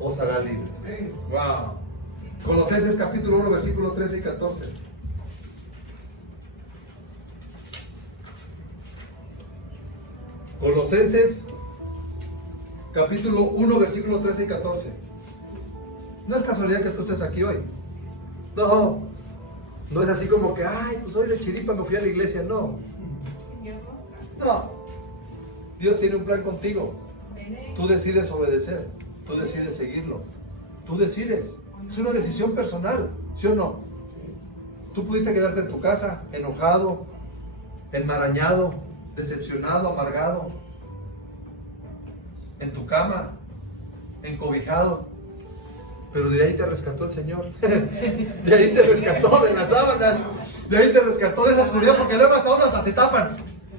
os hará libres. Wow. Colosenses capítulo 1, versículo 13 y 14. Colosenses capítulo 1, versículo 13 y 14. No es casualidad que tú estés aquí hoy. No. No es así como que, ay, pues hoy de chiripa me fui a la iglesia. No. No. Dios tiene un plan contigo. Tú decides obedecer. Tú decides seguirlo. Tú decides. Es una decisión personal, ¿sí o no? Tú pudiste quedarte en tu casa, enojado, enmarañado, decepcionado, amargado, en tu cama, encobijado, pero de ahí te rescató el Señor. De ahí te rescató de las sábanas, de ahí te rescató de esa oscuridad, porque luego hasta otras hasta se tapan.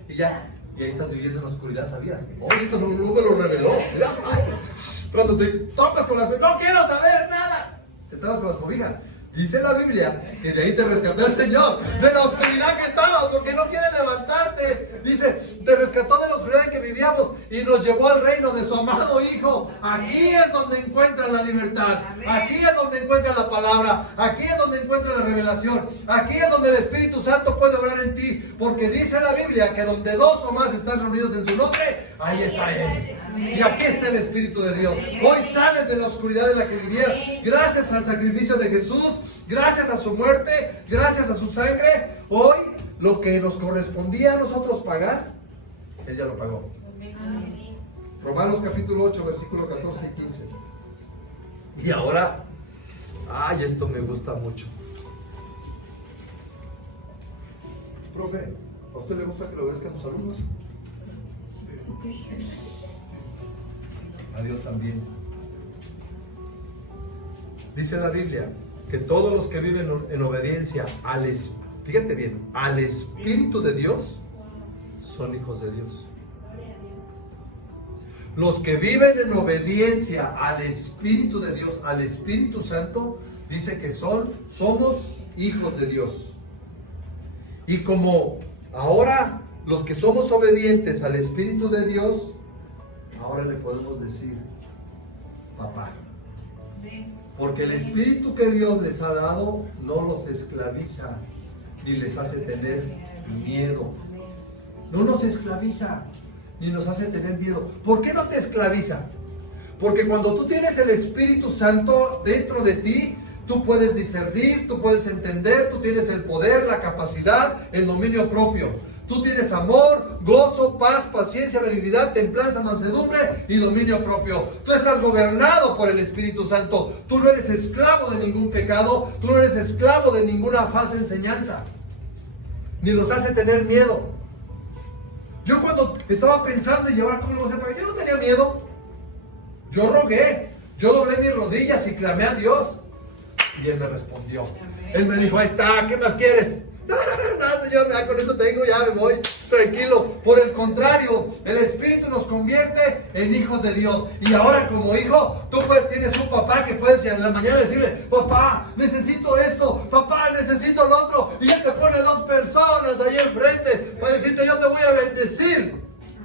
Y ya, y ahí estás viviendo en la oscuridad, ¿sabías? Oye, esto no me lo reveló. Mira, ay, cuando te topas con las cobijas, no quiero saber nada. Te tapas con las cobijas. Dice la Biblia que de ahí te rescató el Señor, de la oscuridad que estabas, porque no quiere levantarte. Dice, te rescató de la oscuridad en que vivíamos y nos llevó al reino de su amado Hijo. Aquí es donde encuentran la libertad. Aquí es donde encuentran la palabra. Aquí es donde encuentran la revelación. Aquí es donde el Espíritu Santo puede obrar en ti. Porque dice la Biblia que donde dos o más están reunidos en su nombre, ahí está Él. Y aquí está el Espíritu de Dios. Hoy sales de la oscuridad en la que vivías gracias al sacrificio de Jesús, gracias a su muerte, gracias a su sangre. Hoy lo que nos correspondía a nosotros pagar, Él ya lo pagó. Romanos capítulo 8, versículo 14 y 15. Y ahora, ay, esto me gusta mucho. Profe, ¿a usted le gusta que lo obedezcan sus alumnos? A Dios también. Dice la Biblia que todos los que viven en obediencia fíjate bien, al Espíritu de Dios son hijos de Dios. Los que viven en obediencia al Espíritu de Dios, al Espíritu Santo, dice que somos hijos de Dios. Y como ahora los que somos obedientes al Espíritu de Dios, ahora le podemos decir papá. Porque el espíritu que Dios les ha dado no los esclaviza ni les hace tener miedo. No nos esclaviza ni nos hace tener miedo. ¿Por qué no te esclaviza? Porque cuando tú tienes el Espíritu Santo dentro de ti, tú puedes discernir, tú puedes entender, tú tienes el poder, la capacidad, el dominio propio. Tú tienes amor, gozo, paz, paciencia, benignidad, templanza, mansedumbre y dominio propio. Tú estás gobernado por el Espíritu Santo. Tú no eres esclavo de ningún pecado. Tú no eres esclavo de ninguna falsa enseñanza. Ni los hace tener miedo. Yo cuando estaba pensando y ahora cómo lo voy a hacer, yo no tenía miedo. Yo rogué. Yo doblé mis rodillas y clamé a Dios. Y Él me respondió. Él me dijo, ahí está, ¿qué más quieres? No, Señor, ya con esto tengo, ya me voy, tranquilo. Por el contrario, el Espíritu nos convierte en hijos de Dios. Y ahora como hijo, tú tienes un papá que puedes en la mañana decirle, papá, necesito esto, papá, necesito lo otro. Y Él te pone dos personas ahí enfrente para decirte, yo te voy a bendecir.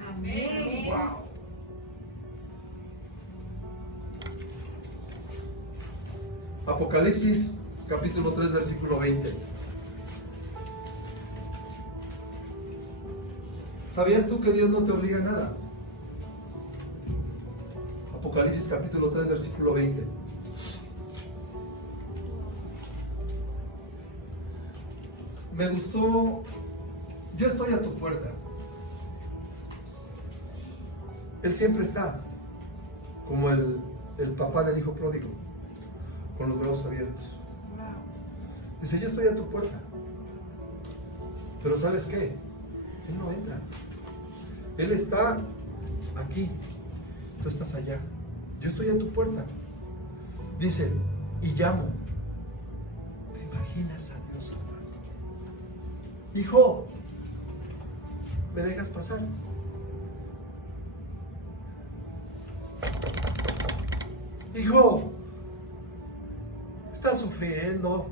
Amén. Wow. Apocalipsis capítulo 3 versículo 20. ¿Sabías tú que Dios no te obliga a nada? Apocalipsis capítulo 3 versículo 20. Me gustó. Yo estoy a tu puerta. Él siempre está, como el papá del hijo pródigo, con los brazos abiertos. Dice, yo estoy a tu puerta. Pero ¿sabes qué? Él no entra. Él está aquí. Tú estás allá. Yo estoy a tu puerta. Dice, y llamo. ¿Te imaginas a Dios amando? Hijo, ¿me dejas pasar? Hijo, estás sufriendo.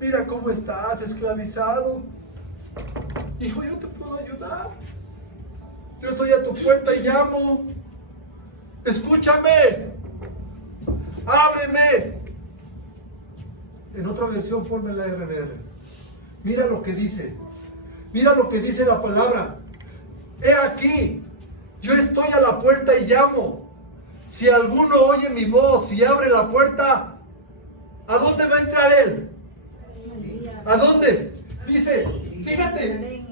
Mira cómo estás, esclavizado. Hijo, yo te puedo ayudar. Yo estoy a tu puerta y llamo. Escúchame. Ábreme. En otra versión, ponme la RBR. Mira lo que dice. Mira lo que dice la palabra. He aquí, yo estoy a la puerta y llamo. Si alguno oye mi voz y abre la puerta, ¿a dónde va a entrar él? ¿A dónde? Dice, fíjate,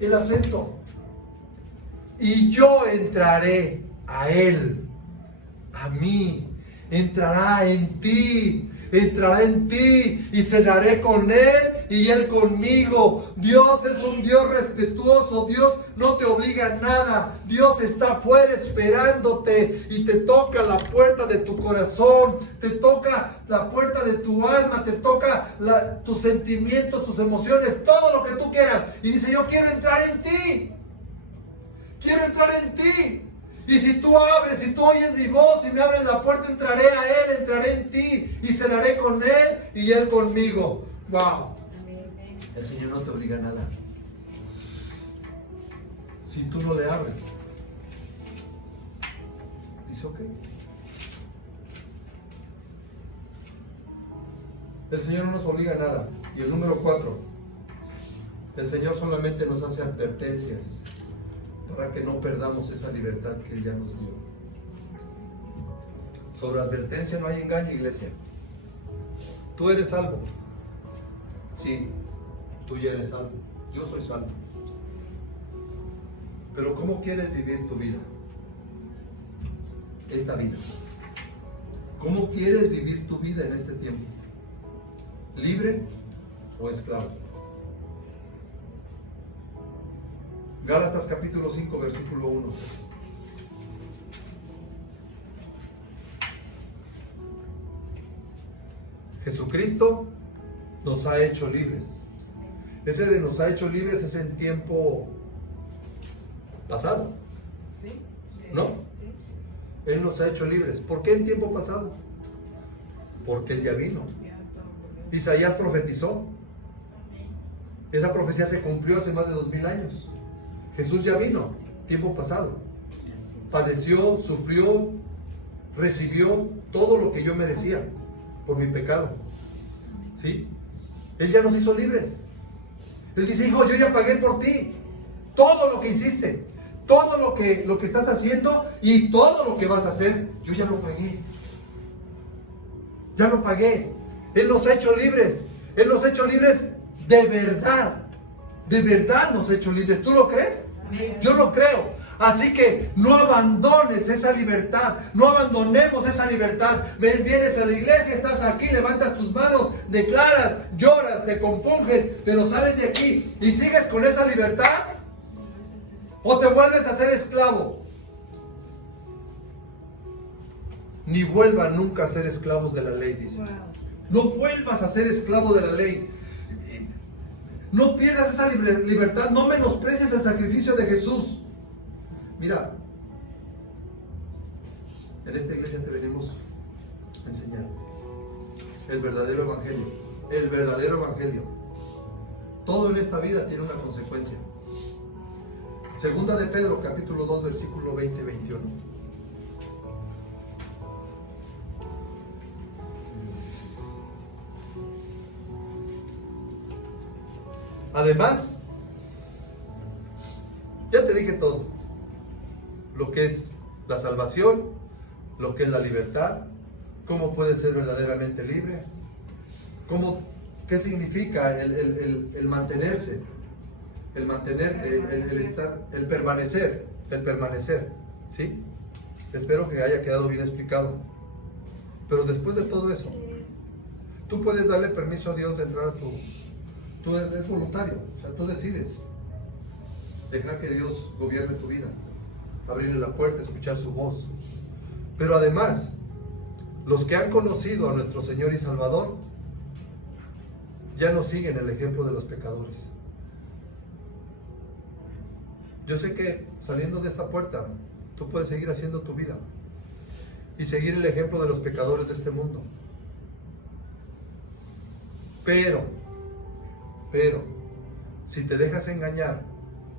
el acento. Y yo entraré a él, a mí, entrará en ti y cenaré con él y él conmigo. Dios es un Dios respetuoso. Dios no te obliga a nada. Dios está afuera esperándote y te toca la puerta de tu corazón, te toca la puerta de tu alma, te toca tus sentimientos, tus emociones, todo lo que tú quieras. Y dice, yo quiero entrar en ti. Quiero entrar en ti. Y si tú abres, si tú oyes mi voz y me abres la puerta, entraré a él, entraré en ti y cenaré con él y él conmigo. Wow. El Señor no te obliga a nada. Si tú no le abres, dice ok. El Señor no nos obliga a nada. Y el número 4, el Señor solamente nos hace advertencias para que no perdamos esa libertad que Él ya nos dio. Sobre advertencia no hay engaño, iglesia. Tú eres salvo. Sí, tú ya eres salvo. Yo soy salvo. Pero ¿cómo quieres vivir tu vida? Esta vida. ¿Cómo quieres vivir tu vida en este tiempo? ¿Libre o esclavo? Gálatas capítulo 5, versículo 1. Jesucristo nos ha hecho libres. Ese de nos ha hecho libres es en tiempo pasado, ¿no? Él nos ha hecho libres. ¿Por qué en tiempo pasado? Porque Él ya vino. Isaías profetizó. Esa profecía se cumplió hace más de 2000 años. Jesús ya vino, tiempo pasado. Padeció, sufrió, recibió todo lo que yo merecía por mi pecado. ¿Sí? Él ya nos hizo libres. Él dice, hijo, yo ya pagué por ti. Todo lo que hiciste, todo lo que estás haciendo y todo lo que vas a hacer, yo ya lo pagué. Ya lo pagué. Él nos ha hecho libres. Él nos ha hecho libres de verdad. De verdad nos ha hecho libres. ¿Tú lo crees? Amén. Yo lo creo. Así que no abandones esa libertad. No abandonemos esa libertad. Vienes a la iglesia, estás aquí, levantas tus manos, declaras, lloras, te compunges, pero sales de aquí y sigues con esa libertad. ¿O te vuelves a ser esclavo? Ni vuelvan nunca a ser esclavos de la ley, dice. No vuelvas a ser esclavo de la ley. No pierdas esa libertad, no menosprecies el sacrificio de Jesús. Mira, en esta iglesia te venimos a enseñar el verdadero evangelio. El verdadero evangelio. Todo en esta vida tiene una consecuencia. Segunda de Pedro, capítulo 2, versículo 20 y 21. Además, ya te dije todo. Lo que es la salvación, lo que es la libertad, cómo puedes ser verdaderamente libre, qué significa el mantenerse, el mantenerte, el estar, el permanecer, ¿sí? Espero que haya quedado bien explicado. Pero después de todo eso, tú puedes darle permiso a Dios de entrar a tu... Tú eres voluntario, o sea, tú decides dejar que Dios gobierne tu vida, abrirle la puerta, escuchar su voz. Pero además, los que han conocido a nuestro Señor y Salvador ya no siguen el ejemplo de los pecadores. Yo sé que saliendo de esta puerta, tú puedes seguir haciendo tu vida y seguir el ejemplo de los pecadores de este mundo. Pero si te dejas engañar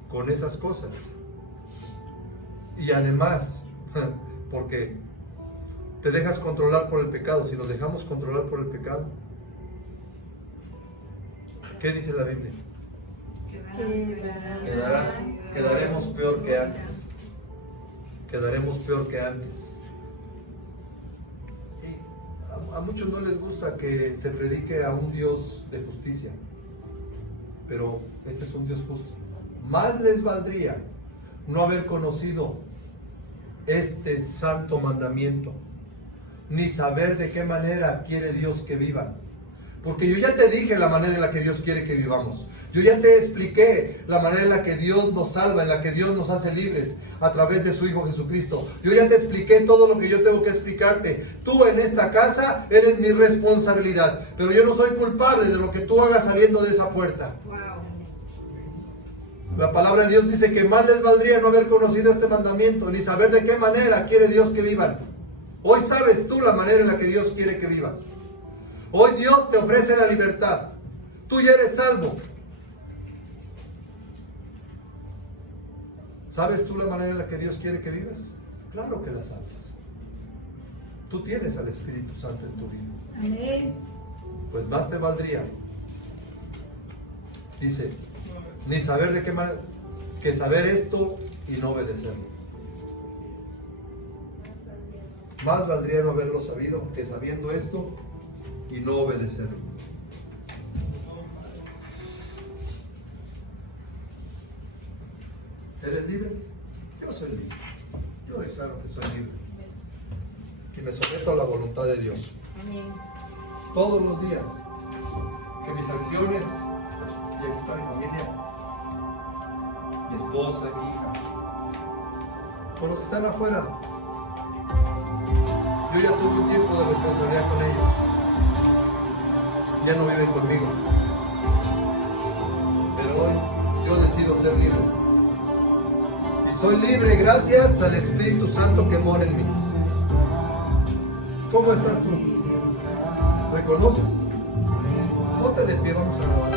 con esas cosas, y además, porque te dejas controlar por el pecado, si nos dejamos controlar por el pecado, ¿qué dice la Biblia? Quedaremos peor que antes. Quedaremos peor que antes. A muchos no les gusta que se predique a un Dios de justicia, pero este es un Dios justo. Más les valdría no haber conocido este santo mandamiento, ni saber de qué manera quiere Dios que vivan. Porque yo ya te dije la manera en la que Dios quiere que vivamos. Yo ya te expliqué la manera en la que Dios nos salva, en la que Dios nos hace libres a través de su Hijo Jesucristo. Yo ya te expliqué todo lo que yo tengo que explicarte. Tú en esta casa eres mi responsabilidad, pero yo no soy culpable de lo que tú hagas saliendo de esa puerta. La palabra de Dios dice que más les valdría no haber conocido este mandamiento, ni saber de qué manera quiere Dios que vivan. Hoy sabes tú la manera en la que Dios quiere que vivas. Hoy Dios te ofrece la libertad. Tú ya eres salvo. ¿Sabes tú la manera en la que Dios quiere que vivas? Claro que la sabes. Tú tienes al Espíritu Santo en tu vida. Amén. Pues más te valdría, dice, ni saber de qué manera, que saber esto y no obedecerlo. Más valdría no haberlo sabido que sabiendo esto y no obedecerlo. ¿Eres libre? Yo soy libre. Yo declaro que soy libre. Y me someto a la voluntad de Dios. Amén. Todos los días. Que mis acciones, y aquí está mi familia, mi esposa, mi hija, con los que están afuera, yo ya tuve un tiempo de responsabilidad con ellos. Ya no viven conmigo. Pero hoy yo decido ser libre. Y soy libre gracias al Espíritu Santo que mora en mí. ¿Cómo estás tú? ¿Reconoces? Ponte de pie, vamos a grabar.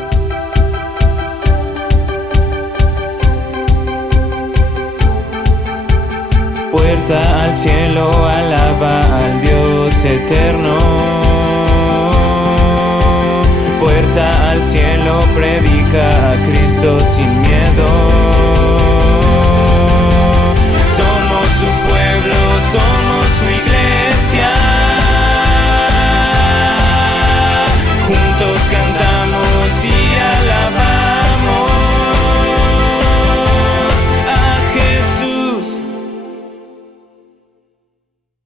Puerta al cielo, alaba al Dios eterno. Puerta al cielo, predica a Cristo sin miedo. Somos su pueblo, somos su iglesia.